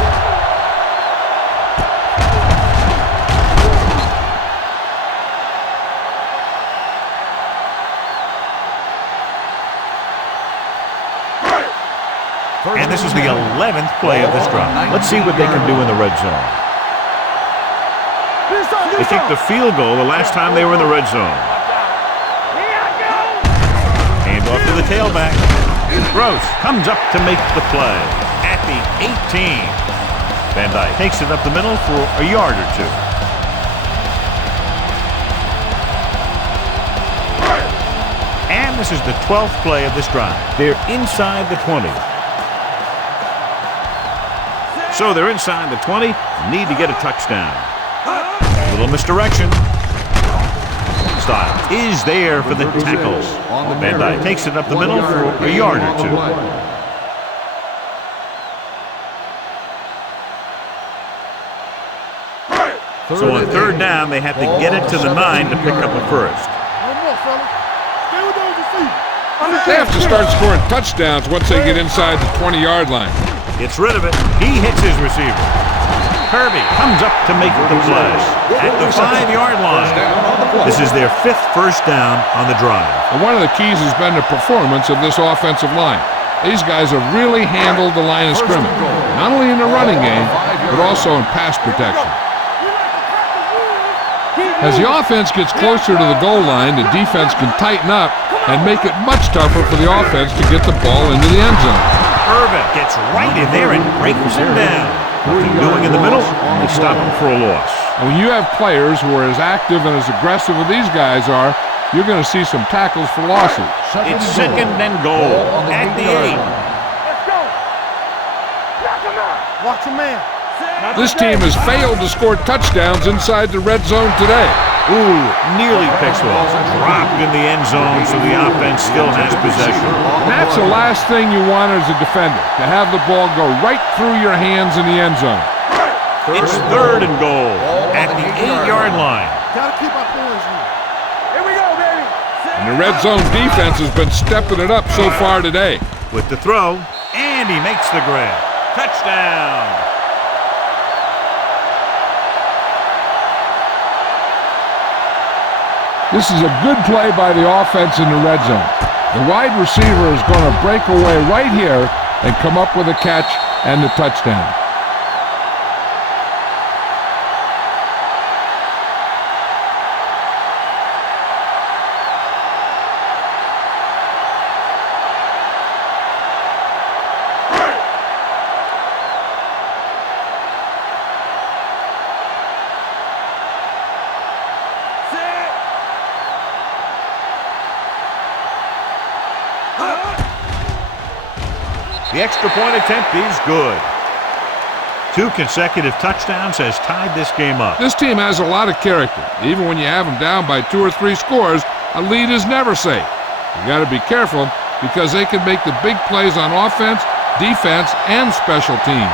And this is the 11th play of this drive. Let's see what they can do in the red zone. They kicked the field goal the last time they were in the red zone. Hand off to the tailback. Gross comes up to make the play at the 18. Van Dyke takes it up the middle for a yard or two. And this is the 12th play of this drive. They're inside the 20. So they're inside the 20, need to get a touchdown. Little misdirection. Styles is there for the tackle. Van Dyke takes it up the middle for a yard or two. So on third down, they have to get it to the 9 to pick up a first. One more, fella. Stay with those receivers. They have to start scoring touchdowns once they get inside the 20-yard line. Gets rid of it. He hits his receiver. Kirby comes up to make the play at the 5-yard line. This is their 5th first down on the drive. And one of the keys has been the performance of this offensive line. These guys have really handled the line of scrimmage, not only in the running game, but also in pass protection. As the offense gets closer to the goal line, the defense can tighten up and make it much tougher for the offense to get the ball into the end zone. Irvin gets right in there and breaks him down. Nothing doing in the middle, and they stop him for a loss. And when you have players who are as active and as aggressive as these guys are, you're going to see some tackles for losses. It's second and goal at the 8. Let's go. Knock him out. Watch your man. This team has failed to score touchdowns inside the red zone today. Ooh, nearly picks off. Dropped in the end zone, so the offense still has possession. And that's the last thing you want as a defender, to have the ball go right through your hands in the end zone. It's 3rd and goal at the 8-yard line. Gotta keep our boys here. Here we go, baby. And the red zone defense has been stepping it up so far today. With the throw, and he makes the grab. Touchdown. This is a good play by the offense in the red zone. The wide receiver is going to break away right here and come up with a catch and the touchdown. The extra point attempt is good. 2 consecutive touchdowns has tied this game up. This team has a lot of character. Even when you have them down by 2 or 3 scores, a lead is never safe. You got to be careful because they can make the big plays on offense, defense, and special teams.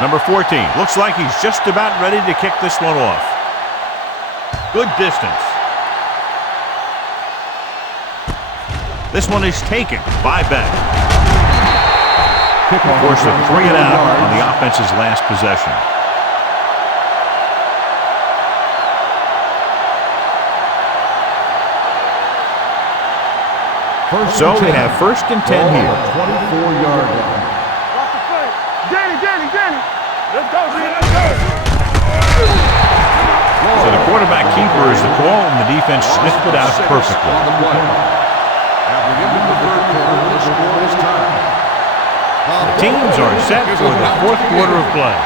Number 14, looks like he's just about ready to kick this one off. Good distance. This one is taken by Beck. Forced to 3 it out on the offense's last possession. So they have 1st and 10 here. 24-yard line. Watch the play. Danny. Let's go, let's go. So the quarterback keeper is the call, and the defense sniffed it out perfectly. On the play. At the end of the 3rd quarter, the score is tied. The teams are set for the 4th quarter of play.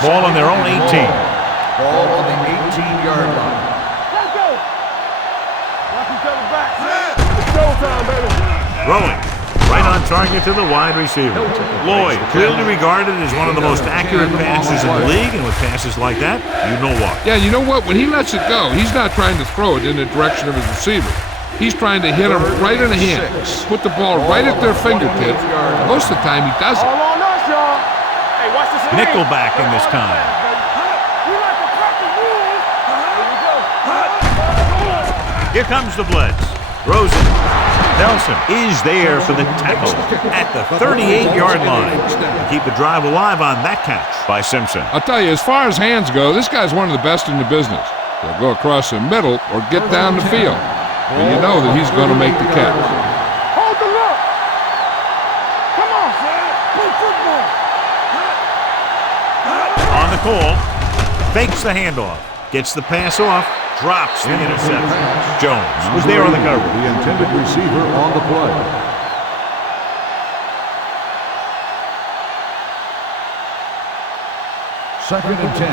Ball on their own 18. Ball on the 18-yard line. Let's go. Watch each other back. It's showtime, baby. Throwing. Right on target to the wide receiver. Lloyd, clearly regarded as one of the most accurate passers in the league, and with passes like that, you know what. Yeah, you know what? When he lets it go, he's not trying to throw it in the direction of his receiver. He's trying to hit them right in the hand. Put the ball right at their fingertips. Most of the time, he doesn't. All on us, y'all. Hey, watch this. Nickelback in this time. We like to crack the rules. Here we go. Here comes the blitz. Rosen. Nelson is there for the tackle at the 38-yard line. Keep the drive alive on that catch by Simpson. I'll tell you, as far as hands go, this guy's one of the best in the business. They'll go across the middle or get down the field. And you know that he's going to make the catch. Hold the look. Come on, play football. On the call, fakes the handoff, gets the pass off, drops the interception. Jones was there on the cover. The intended receiver on the play. Second and 10.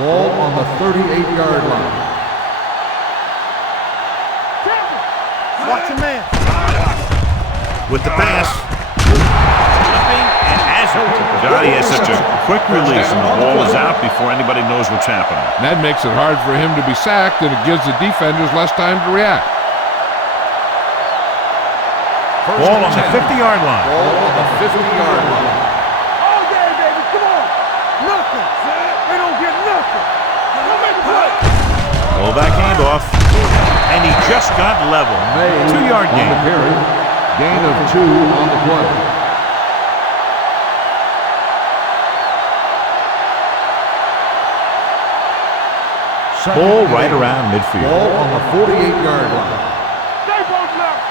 Ball on the 38-yard line. Watch your man. With the pass. Flipping and as Johnny has such a quick release, and the ball is out before anybody knows what's happening. And that makes it hard for him to be sacked, and it gives the defenders less time to react. Ball on the 50-yard line. Ball on the 50-yard line. All day, baby. Come on. Nothing. They don't get nothing. Come make the play. Pull back handoff. And he just got level. 2-yard On gain. the carry. Gain of 2 on the play. Ball right around midfield. Ball on the 48-yard line. Stay both left.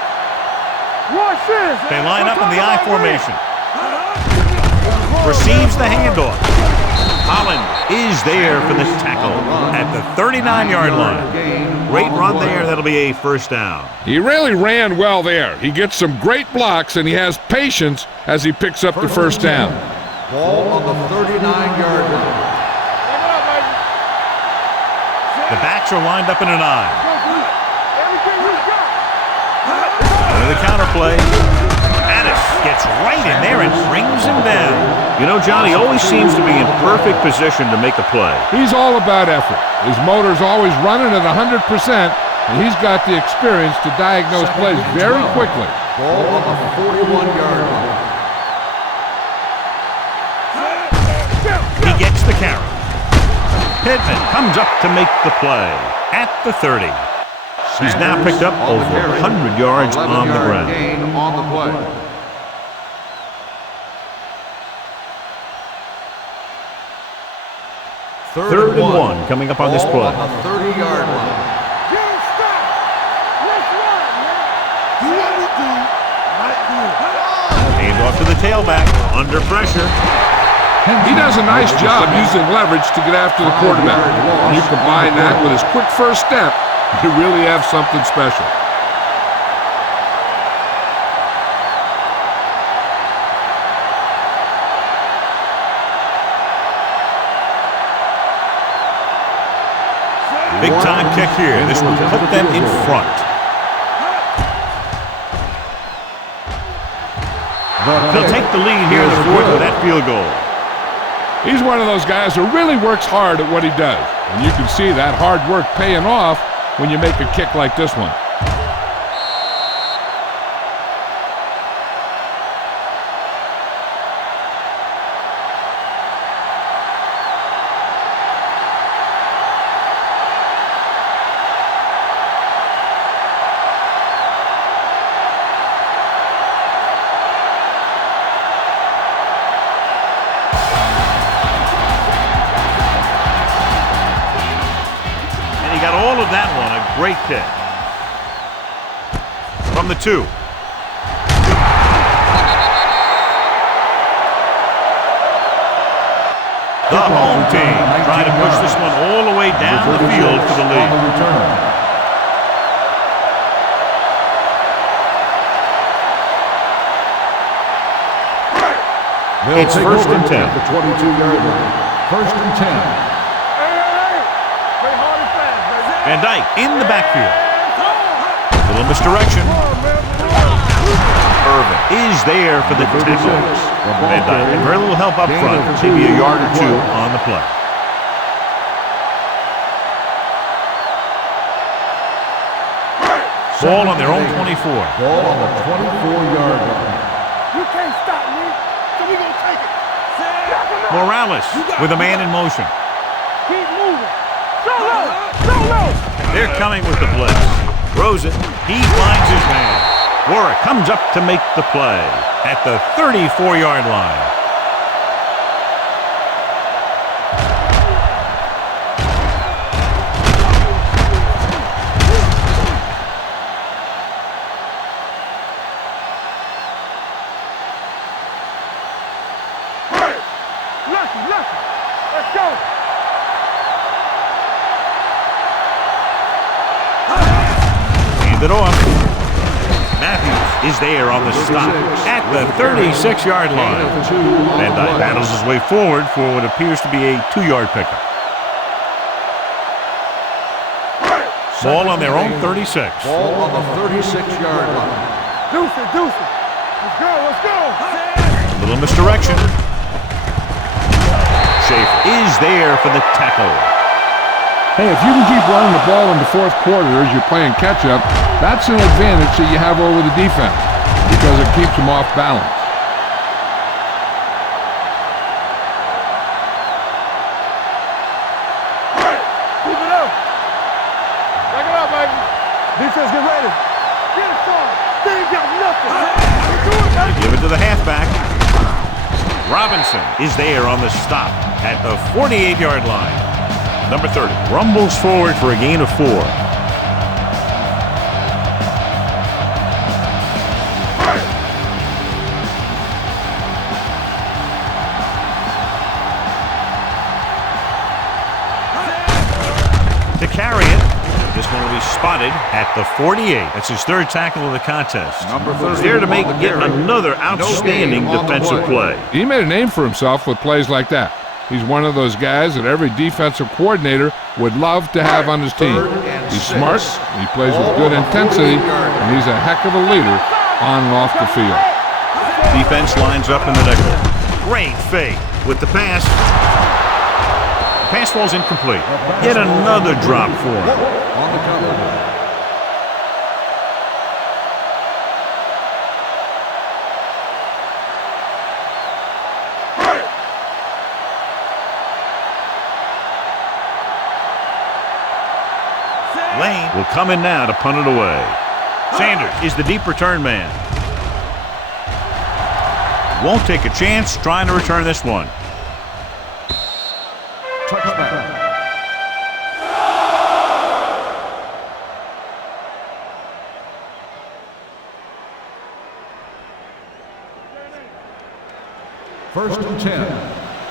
Watch this. They line up in the I formation. Receives the handoff. Holland is there for the tackle at the 39-yard line. Great run there. That'll be a first down. He really ran well there. He gets some great blocks, and he has patience as he picks up the first down. Ball on the 39-yard line. backs are lined up in an I. Everything you got. Into the counter play. Addis gets right in there and brings him down. You know, John, he always seems to be in perfect position to make a play. He's all about effort. His motor's always running at 100%, and he's got the experience to diagnose plays very quickly. Ball on the 41-yard line. He gets the carry. Pittman comes up to make the play at the 30. He's now picked up over 100 yards on the ground. Gain on the play. Third and one coming up on this play. On the 30-yard line. Don't stop. Let's run, man. Do what we do right here. Hand off to the tailback. Under pressure. He does a nice job using leverage to get after the quarterback. When you combine that with his quick first step, you really have something special. Big time kick here. This will put them in front. They'll take the lead here in the fourth with that field goal. He's one of those guys who really works hard at what he does. And you can see that hard work paying off when you make a kick like this one. All of that one, a great kick. From the 2. The home team trying to push this one all the way down the field for the lead. It's first and 10. The 22-yard line. First and 10. Van Dyke in the backfield. A little misdirection. Irvin is there for the tackle. Van Dyke had very little help up front, maybe a yard or two on the play. Ball on their own 24. Ball on the 24-yard line. You can't stop me, so we gonna take it. Morales with a man in motion. Keep moving. Go low. Go low. They're coming with the blitz. Throws it. He finds his man. Warwick comes up to make the play at the 34-yard line. Lucky. Let's go. Hand it off. Matthews is there on the stop at the 36-yard line. Van Dyke battles his way forward for what appears to be a 2-yard pickup. Ball on their own 36. Ball on the 36-yard line. Deuces. Let's go. A little misdirection. Schaefer is there for the tackle. Hey, if you can keep running the ball in the fourth quarter as you're playing catch-up, that's an advantage that you have over the defense because it keeps them off balance. Keep it up. Back it up, baby. Defense, get ready. Get it started. They ain't got nothing. They give it to the halfback. Robinson is there on the stop at the 48-yard line. Number 30 rumbles forward for a gain of 4. To carry it, this one will be spotted at the 48. That's his third tackle of the contest. Number 30 He's there to make on the yet carry. another outstanding No gain on the defensive play. He made a name for himself with plays like that. He's one of those guys that every defensive coordinator would love to have on his team. He's smart, he plays with good intensity, and he's a heck of a leader on and off the field. Defense lines up in the nickel. Great fake with the pass. The pass falls incomplete. Yet another drop for him. On the cover. Lane will come in now to punt it away. Sanders is the deep return man. Won't take a chance trying to return this one. Touchdown. First and 10.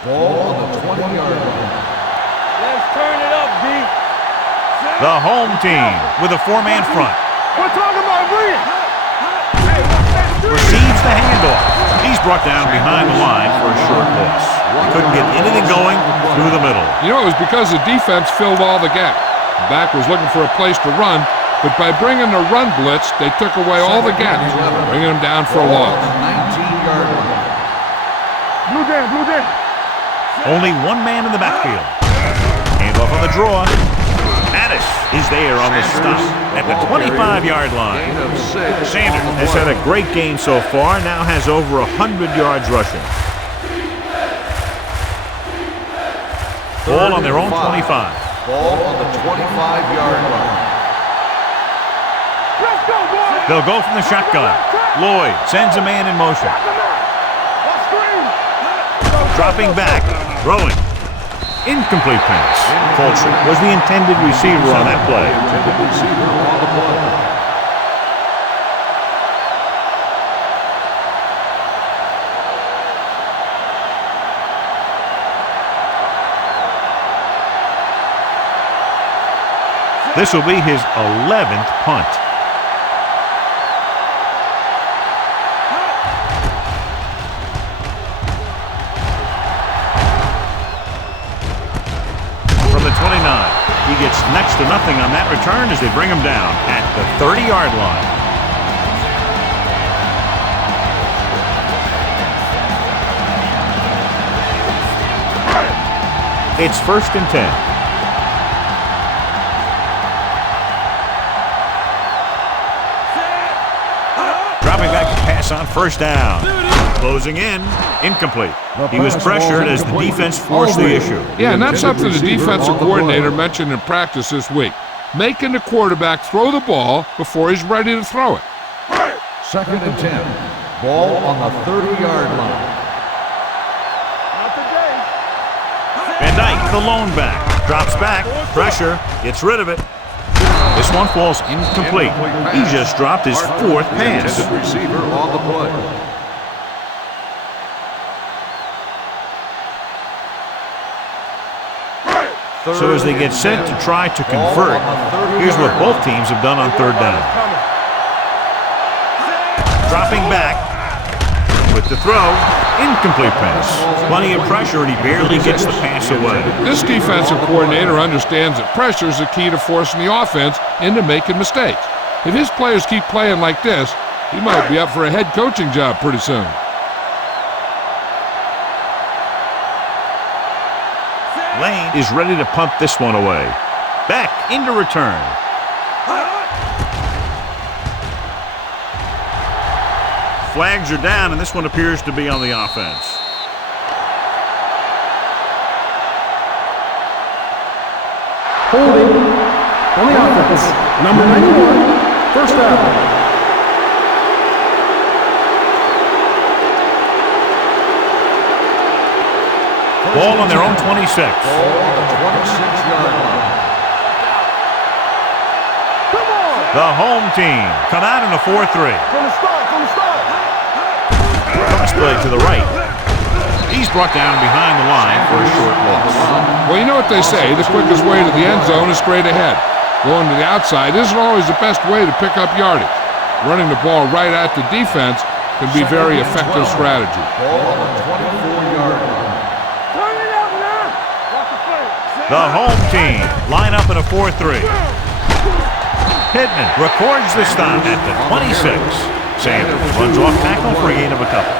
Ball on the 20-yard line. Let's turn it up, D. The home team with a four-man front. We're talking about Green. Receives the handoff. He's brought down behind the line for a short loss. Couldn't get anything going through the middle. You know, it was because the defense filled all the gaps. The back was looking for a place to run, but by bringing the run blitz, they took away all the gaps, bringing them down for a loss. 19-yard line. Blue Dan. Only one man in the backfield. Handoff on the draw. Addis is there on the stop at the 25-yard line. Gain of 6. Sanders has had a great game so far, now has over 100 yards rushing. Ball on their own 25. Ball on the 25-yard line. Let's go, boys. They'll go from the shotgun. Lloyd sends a man in motion. Dropping back, throwing. Incomplete pass. Fulcher was the intended receiver on that play. Intended receiver on the play. This will be his 11th punt. From the 29, he gets next to nothing on that return as they bring him down at the 30-yard line. It's first and 10. Dropping back to pass on first down. Closing in, incomplete. He was pressured as the defense forced the issue. Yeah, and that's something the defensive coordinator mentioned in practice this week. Making the quarterback throw the ball before he's ready to throw it. Second and 10. Ball on the 30-yard line. Van Dyke, the lone back, drops back, pressure, gets rid of it. This one falls incomplete. He just dropped his fourth pass. Intended receiver on the play. So as they get set to try to convert, here's what both teams have done on third down. Dropping back with the throw, incomplete pass. Plenty of pressure and he barely gets the pass away. This defensive coordinator understands that pressure is the key to forcing the offense into making mistakes. If his players keep playing like this, he might be up for a head coaching job pretty soon. Lane is ready to punt this one away. Back into return. Flags are down, and this one appears to be on the offense. Holding on the offense. Number 91. First down. Ball on their own 26. Ball on the 26-yard line. The home team come out in a 4-3. From the start. Cross play to the right. He's brought down behind the line for a short loss. Well, you know what they say, the quickest way to the end zone is straight ahead. Going to the outside isn't always the best way to pick up yardage. Running the ball right at the defense can be very effective strategy. Ball on the 24-yard line. Turn it up now. The home team line up in a 4-3. Pittman records the stop at the 26. Sanders runs off tackle for a gain of a couple.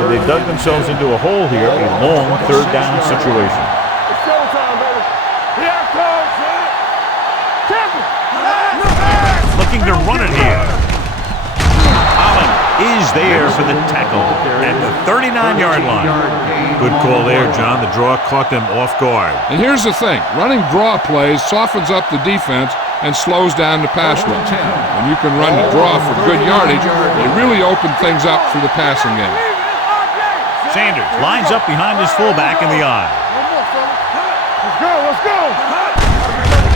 So they dug themselves into a hole here, a long third down situation. It's showtime, baby. Here it comes. Champion. Looking to run it here. Holland is there for the tackle at the 39-yard line. Good call there, John. The draw caught them off guard. And here's the thing. Running draw plays softens up the defense and slows down the pass rush. When you can run the draw for good yardage, they really open things up for the passing game. Sanders lines up behind his fullback in the eye. Let's go, let's go.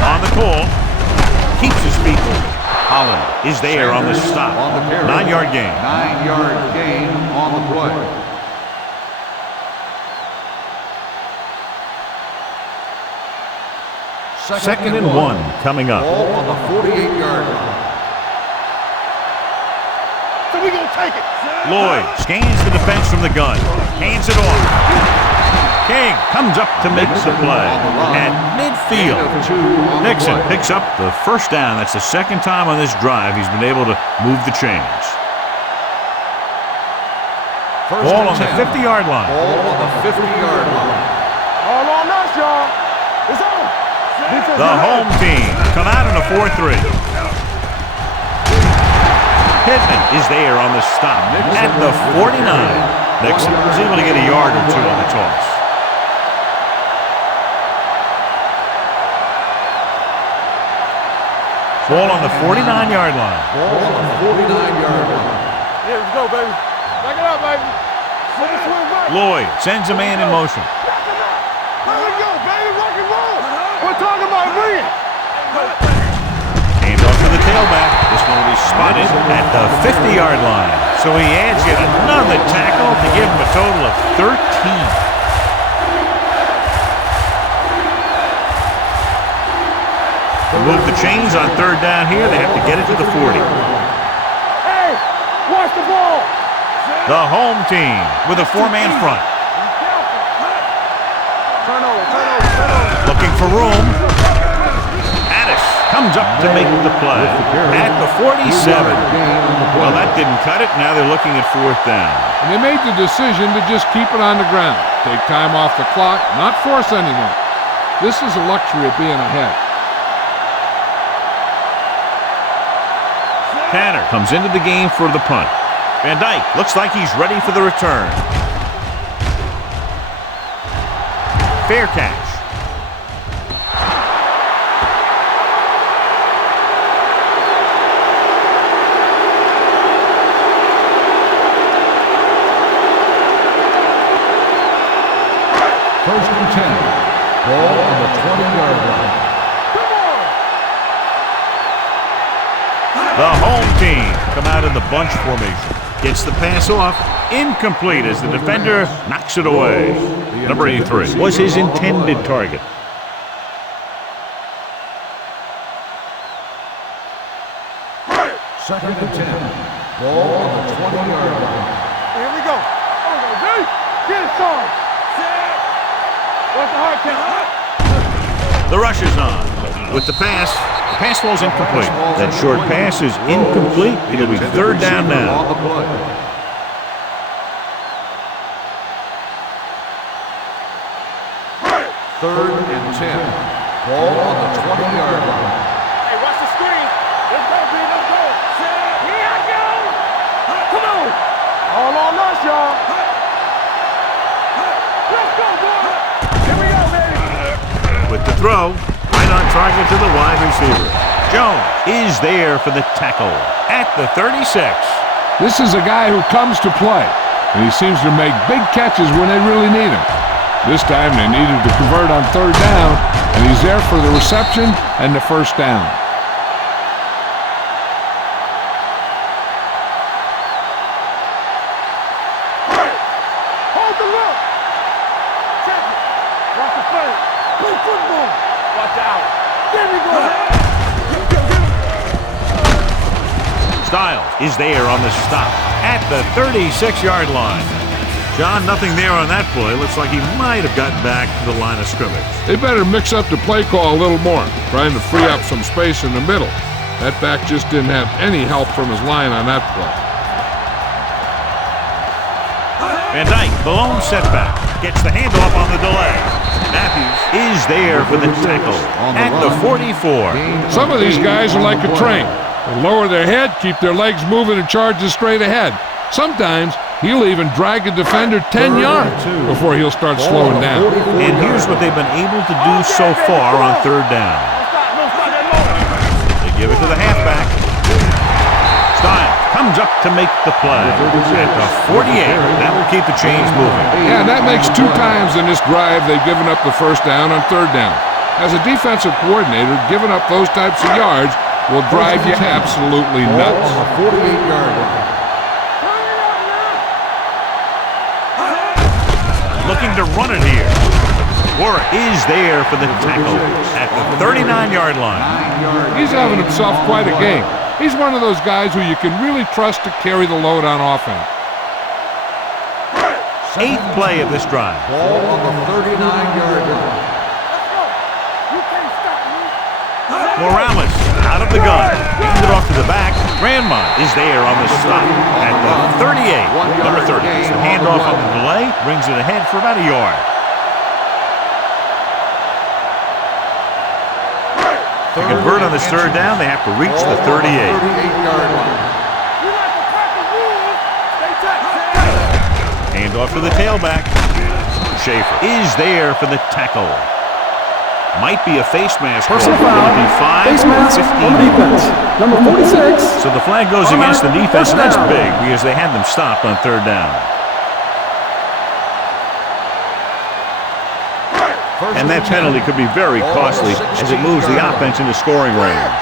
On the call, keeps his feet moving. Holland is there on the stop. 9-yard gain. 9-yard gain on the play. Second and 1 coming up. Ball on the 48-yard line. So we gonna take it. Lloyd scans the defense from the gun. Hands it off. King comes up to make the play at midfield. Nixon picks up the first down. That's the second time on this drive he's been able to move the chains. Ball on the 50-yard line. Ball on the 50-yard line. All on us, y'all. It's on. The home team come out in a 4-3. Pittman is there on the stop at the 49. Nixon was able to get a yard or two on the toss. Ball on the 49-yard line. Ball on the 49-yard line. Yeah, let's go, baby. Back it up, baby. Let me swing back. Lloyd sends a man in motion. Here we go, baby. Rock and roll. We're talking about bringing. Hands off to the tailback. This one will be spotted at the 50-yard line. So he adds yet another tackle to give him a total of 13. To move the chains on third down here, they have to get it to the 40. Hey, watch the ball. The home team with a 4-man front. Turn over. Looking for room. Addis comes up to make the play at the 47. Well, that didn't cut it. Now they're looking at fourth down. And they made the decision to just keep it on the ground. Take time off the clock, not force anything. This is a luxury of being ahead. Tanner comes into the game for the punt. Van Dyke looks like he's ready for the return. Fair catch. First and 10. Ball on the 20-yard line. The home team come out in the bunch formation. Gets the pass off. Incomplete as the defender knocks it away. Number 83 was his intended target. Second and 10. Ball on the 20-yard line. Here we go. Get it started. What's the hard count? The rush is on. With the pass falls incomplete. That short pass is incomplete. It'll be third down now. Third and 10. Ball on the 20-yard line. Hey, watch the screen. Let's go, B. Let's go. Here I go. Come on. All on us, y'all. Let's go, boy. Here we go, baby. With the throw, right on target to the wide receiver. Jones is there for the tackle at the 36. This is a guy who comes to play, and he seems to make big catches when they really need him. This time they needed to convert on third down, and he's there for the reception and the first down. Hold the look. Check it. Watch the play. Play football. Watch out. There we go. Styles is there on the stop at the 36-yard line. John, nothing there on that play. Looks like he might have gotten back to the line of scrimmage. They better mix up the play call a little more, trying to free up some space in the middle. That back just didn't have any help from his line on that play. Van Dyke, the lone setback, gets the handoff on the delay. Matthews is there for the tackle at the 44. Some of these guys are like a train. They lower their head, keep their legs moving, and charges straight ahead. Sometimes he'll even drag a defender 10 yards before he'll start slowing down. And here's what they've been able to do so far on third down. They give it to the halfback. Styles comes up to make the play at the 48. That will keep the chains moving. Yeah, and that makes 2 times in this drive they've given up the first down on third down. As a defensive coordinator, giving up those types of yards will drive you absolutely nuts. 48-yard line. Looking to run it here. Warwick is there for the tackle at the 39-yard line. He's having himself quite a game. He's one of those guys who you can really trust to carry the load on offense. 8th play of this drive. Ball on the 39-yard line. Morales out of the gun. Hands it off to the back. Grandma is there on the stop at the 38. Number 30. The handoff on the delay brings it ahead for about a yard. To convert on this third down, they have to reach the 38. 38-yard line. Handoff to the tailback. Schaefer is there for the tackle. Might be a face mask. Personal foul. Face mask on the 15. defense. Number 46. So the flag goes against the defense, and that's big because they had them stopped on third down. And that penalty could be very costly as it moves the offense into scoring range.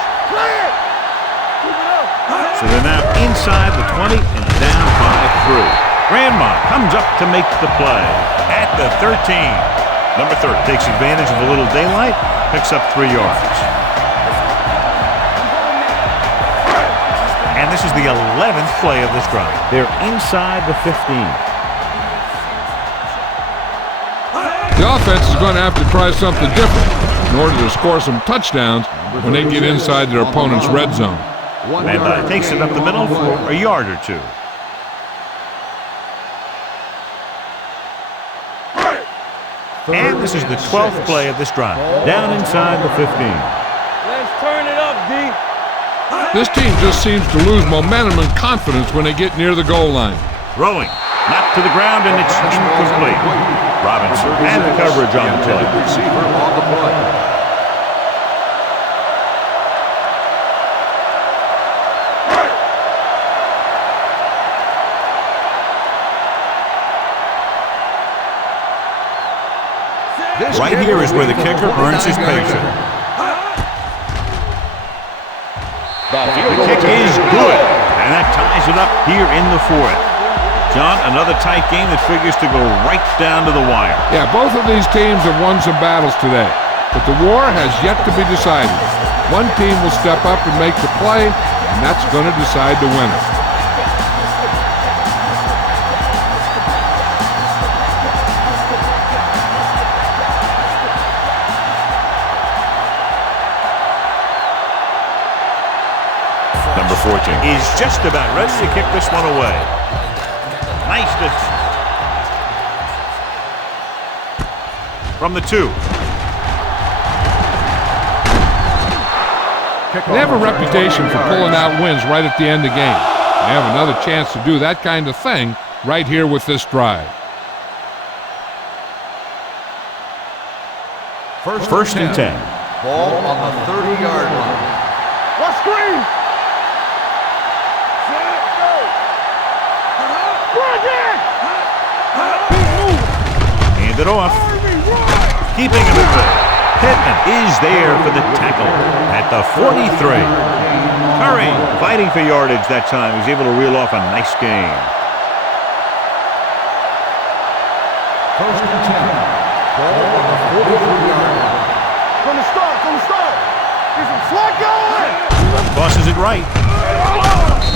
So they're now inside the 20 and down by 3. Grandma comes up to make the play at the 13. Number 30 takes advantage of a little daylight, picks up 3 yards. And this is the 11th play of this drive. They're inside the 15. The offense is going to have to try something different in order to score some touchdowns when they get inside their opponent's red zone. And takes it up the middle for a yard or 2. And this is the 12th play of this drive. Down inside the 15. Let's turn it up, D. This team just seems to lose momentum and confidence when they get near the goal line. Throwing. Knocked to the ground, and it's incomplete. Robinson had the coverage on the play. Receiver on the play. Right here is where the kicker earns his paycheck. The kick is good, and that ties it up here in the 4th. John, another tight game that figures to go right down to the wire. Yeah, both of these teams have won some battles today, but the war has yet to be decided. One team will step up and make the play, and that's going to decide the winner. Number 14 is just about ready to kick this one away. Nice distance. From the 2. They have a reputation for pulling out wins right at the end of games. They have another chance to do that kind of thing right here with this drive. First and 10. Ball on the 30-yard line. Let's screen. Hand it off. Keeping him in there. Pittman is there for the tackle at the 43. Curry fighting for yardage that time. He's able to reel off a nice gain. First and 10. Ball on the 43-yard line. From the start. He's a slot going. Tosses it right.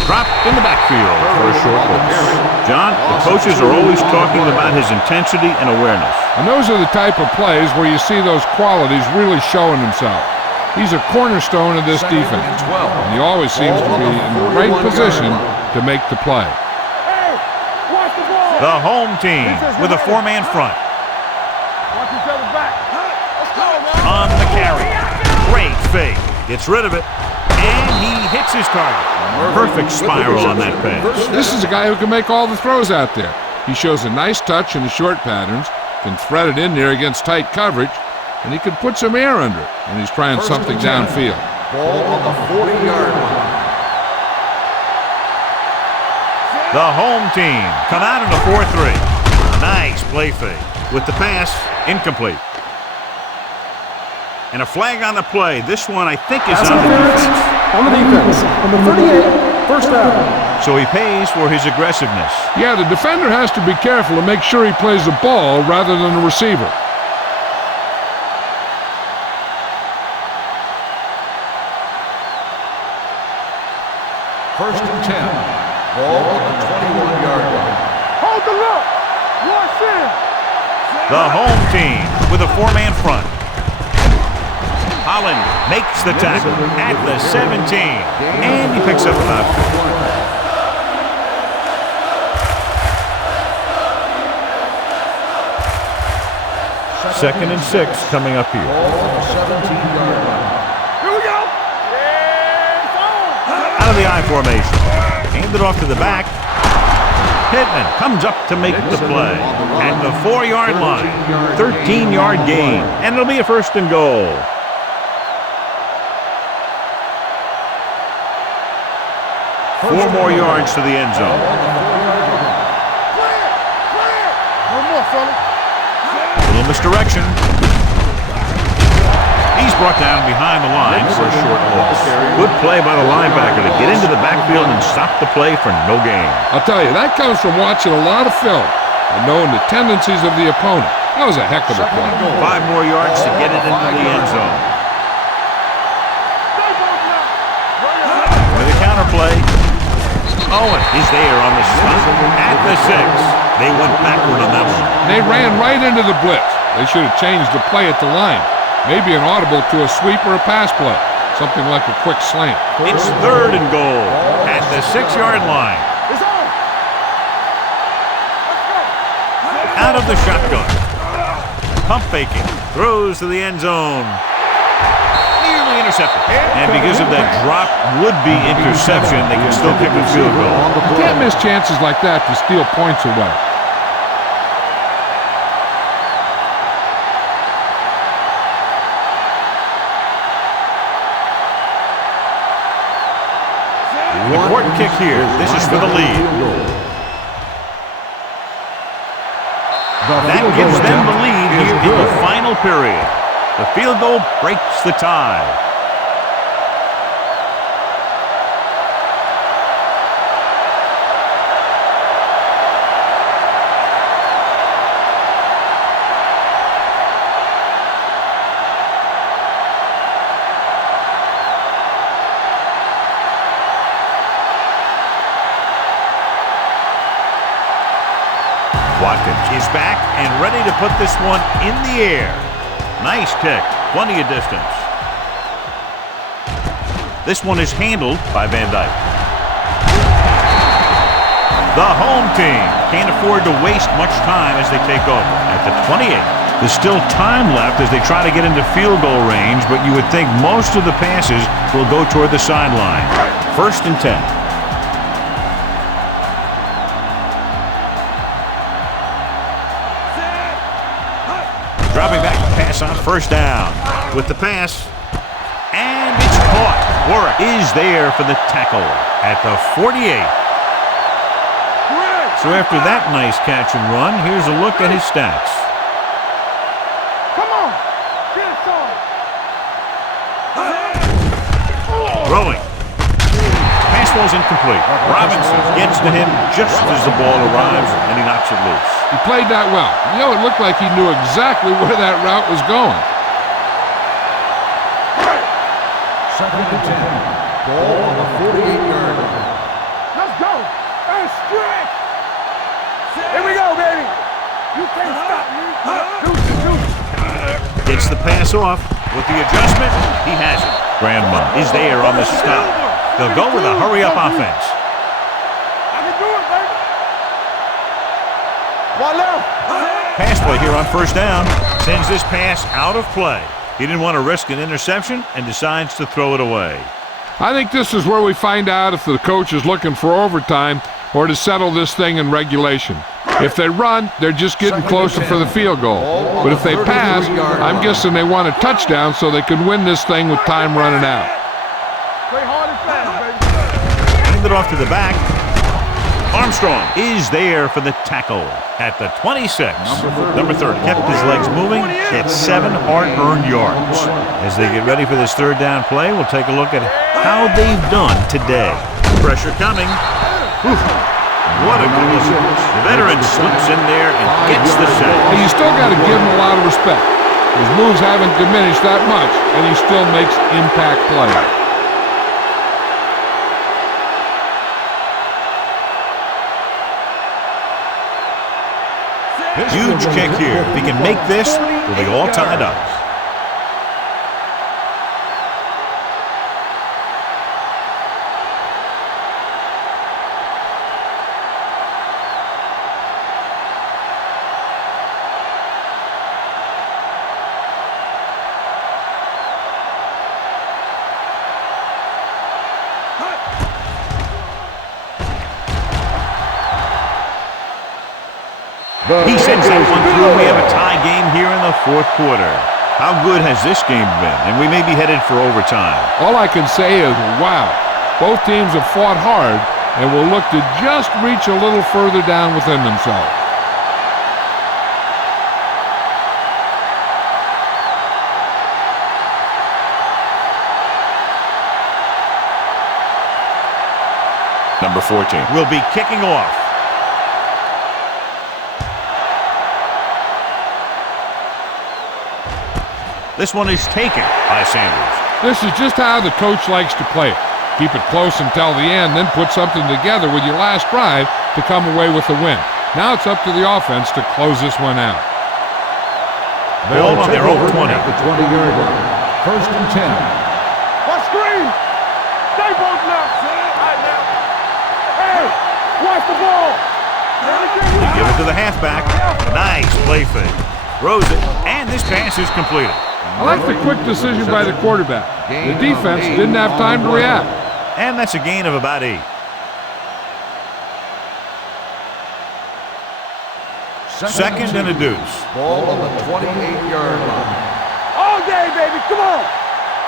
Dropped in the backfield for a short loss. John, the coaches are always talking about his intensity and awareness. And those are the type of plays where you see those qualities really showing himself. He's a cornerstone of this defense, and he always seems to be in the right position to make the play. Hey, watch the ball. The home team with a four-man front. Watch each other back. Let's go, man. On the carry. Great fake. Gets rid of it. And he hits his target. Perfect spiral on that pass. This is a guy who can make all the throws out there. He shows a nice touch in the short patterns, can thread it in there against tight coverage, and he can put some air under it when he's trying something downfield. Ball on the 40-yard line. The home team come out in a 4-3. Nice play fake. With the pass, incomplete. And a flag on the play. This one, I think, is on the defense. On the defense. Number 38, first down. So he pays for his aggressiveness. Yeah, the defender has to be careful to make sure he plays the ball rather than the receiver. First and 10. Ball on the 21-yard line. Hold the look. Watch in. The home team with a four-man front. Holland makes the tackle at the 17. And he picks up about 4. Second and 6 coming up here. Ball on the 17-yard line. Here we go. Yeah, Out of the I formation. Handed off to the back. Pittman comes up to make the play at the 4-yard line. 13-yard gain. And it'll be a first and goal. 4 more yards to the end zone. no more, fella. Little misdirection. He's brought down behind the line for a short loss. Good play by the linebacker to get into the backfield and stop the play for no gain. I'll tell you, that comes from watching a lot of film and knowing the tendencies of the opponent. That was a heck of a play. 5 more yards to get it into the end zone. With a counter play. Owen is there on the stop at the 6. They went backward on that one. They ran right into the blitz. They should have changed the play at the line. Maybe an audible to a sweep or a pass play. Something like a quick slant. It's 3rd and goal at the 6-yard line. It's on. Let's go. Out of the shotgun. Pump faking. Throws to the end zone. Nearly intercepted. And because of that drop would-be interception, they can still kick a field goal. You can't miss chances like that to steal points away. Important kick here. This is for the lead. That gives them the lead here in the final period. The field goal breaks the tie. Watkins is back and ready to put this one in the air. Nice kick, plenty of distance. This one is handled by Van Dyke. The home team can't afford to waste much time as they take over at the 28. There's still time left as they try to get into field goal range, but you would think most of the passes will go toward the sideline. 1st and 10. Dropping back to pass on 1st down. With the pass. And it's caught. Warwick is there for the tackle at the 48. So after that nice catch and run, here's a look at his stats. Come on. Get it started. Throwing. Pass ball's incomplete. Robinson gets to him just as the ball arrives, and he knocks it loose. He played that well. You know, it looked like he knew exactly where that route was going. 2nd and 10. Ball on the 48-yard line. Go. And stretch. Here we go, baby. You can't stop me. Deuce. Gets the pass off. With the adjustment, he has it. Grandma is there on the stop. They'll go with a hurry-up offense. I can do it, baby. One left. Pass play here on first down. Sends this pass out of play. He didn't want to risk an interception and decides to throw it away. I think this is where we find out if the coach is looking for overtime or to settle this thing in regulation. If they run, they're just getting closer for the field goal. But if they pass, I'm guessing they want a touchdown so they can win this thing with time running out. Play hard and fast, baby. Hand it off to the back. Armstrong is there for the tackle at the 26. Number 30 kept his legs moving. Gets 7 hard-earned yards. As they get ready for this third down play, we'll take a look at how they've done today. Pressure coming. Oof. What a goal. The veteran slips in there and gets the sack. And you still got to give him a lot of respect. His moves haven't diminished that much, and he still makes impact plays. Huge kick here. If he can make this, we'll be all tied up. He sends that one through. We have a tie game here in the fourth quarter. How good has this game been? And we may be headed for overtime. All I can say is, wow. Both teams have fought hard and will look to just reach a little further down within themselves. Number 14 will be kicking off. This one is taken by Sanders. This is just how the coach likes to play it. Keep it close until the end, then put something together with your last drive to come away with the win. Now it's up to the offense to close this one out. Ball on their own 20. At the 20-yard line. First and 10. What screen? Stay both left. Right now. Hey, watch the ball. Give it to the halfback. Nice play fake. Throws it, and this pass is completed. I like the quick decision by the quarterback. The defense didn't have time to react. And that's a gain of about 8. Second and a deuce. Ball on the 28-yard line. All day, baby. Come on.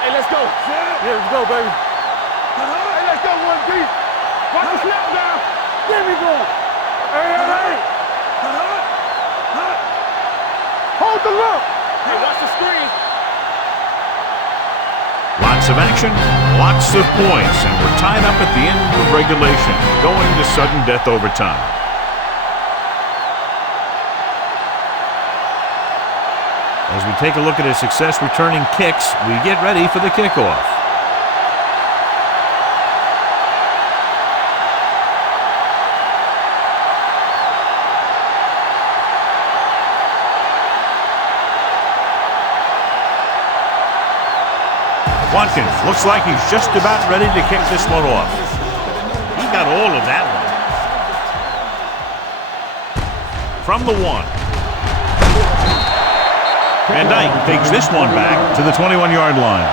Hey, let's go. Yeah, let's go, baby. Hey, let's go one deep. Watch the snap down. There we go. Hey. Hold the look. Hey, watch the screen. Lots of action, lots of points, and we're tied up at the end of regulation, going to sudden death overtime. As we take a look at his success returning kicks, we get ready for the kickoff. Watkins looks like he's just about ready to kick this one off. He got all of that one. From the 1. Van Dyke takes this one back to the 21-yard line.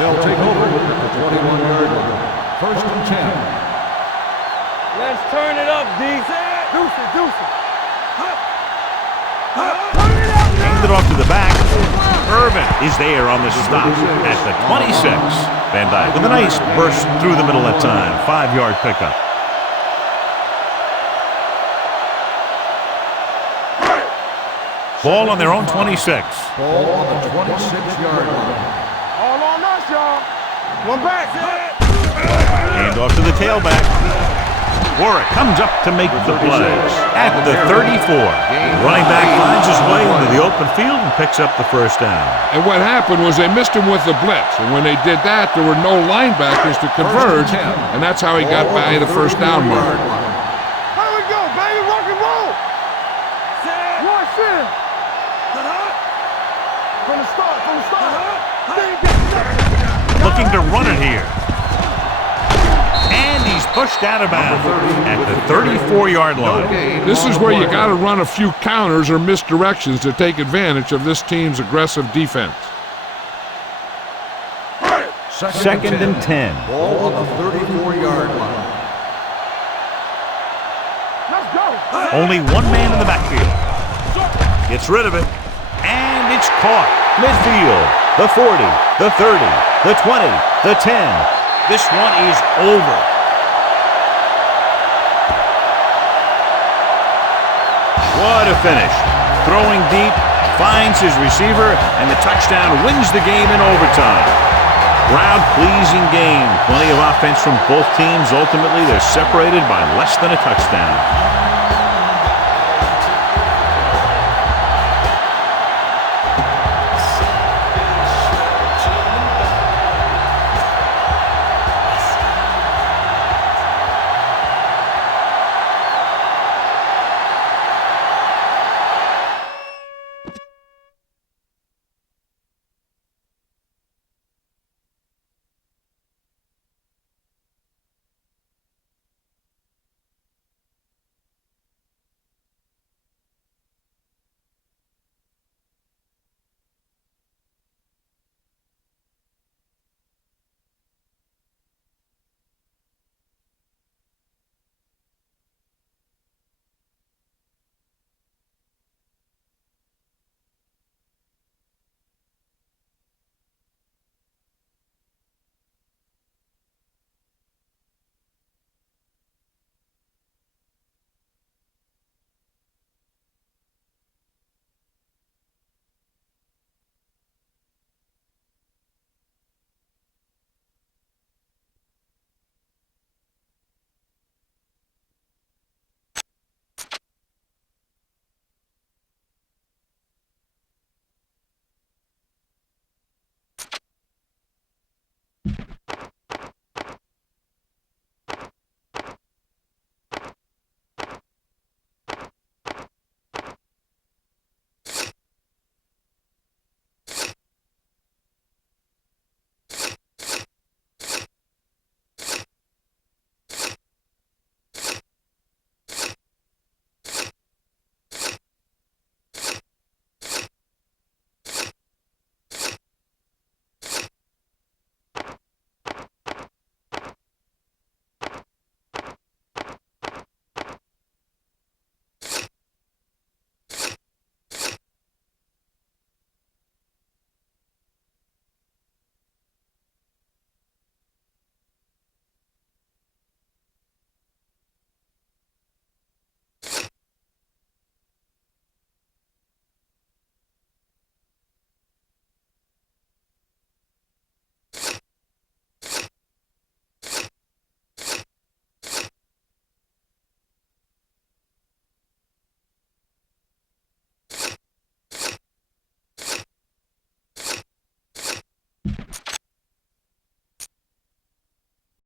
They'll take over at the 21-yard line. First and 10. Let's turn it up, D. Deuce it. Hand it off to the back. Irvin is there on the stop at the 26. Van Dyke with a nice burst through the middle that time. 5-yard pickup. Ball on their own 26. Ball on the 26-yard line. All on us, y'all. One back. Hand off to the tailback. Warwick comes up to make the play at the 34. Running back finds his way into the open field and picks up the first down. And what happened was they missed him with the blitz. And when they did that, there were no linebackers to converge. And that's how he got by the first down mark. Here we go, baby. Rock and roll. Watch this. From the start. Looking to run it here. And he's pushed out of bounds at the 34-yard line. This is where you got to run a few counters or misdirections to take advantage of this team's aggressive defense. Second and 10. Ball on the 34-yard line. Let's go. Only one man in the backfield. Gets rid of it. And it's caught. Midfield. The 40. The 30. The 20. The 10. This one is over. What a finish. Throwing deep, finds his receiver, and the touchdown wins the game in overtime. Crowd-pleasing game. Plenty of offense from both teams. Ultimately, they're separated by less than a touchdown.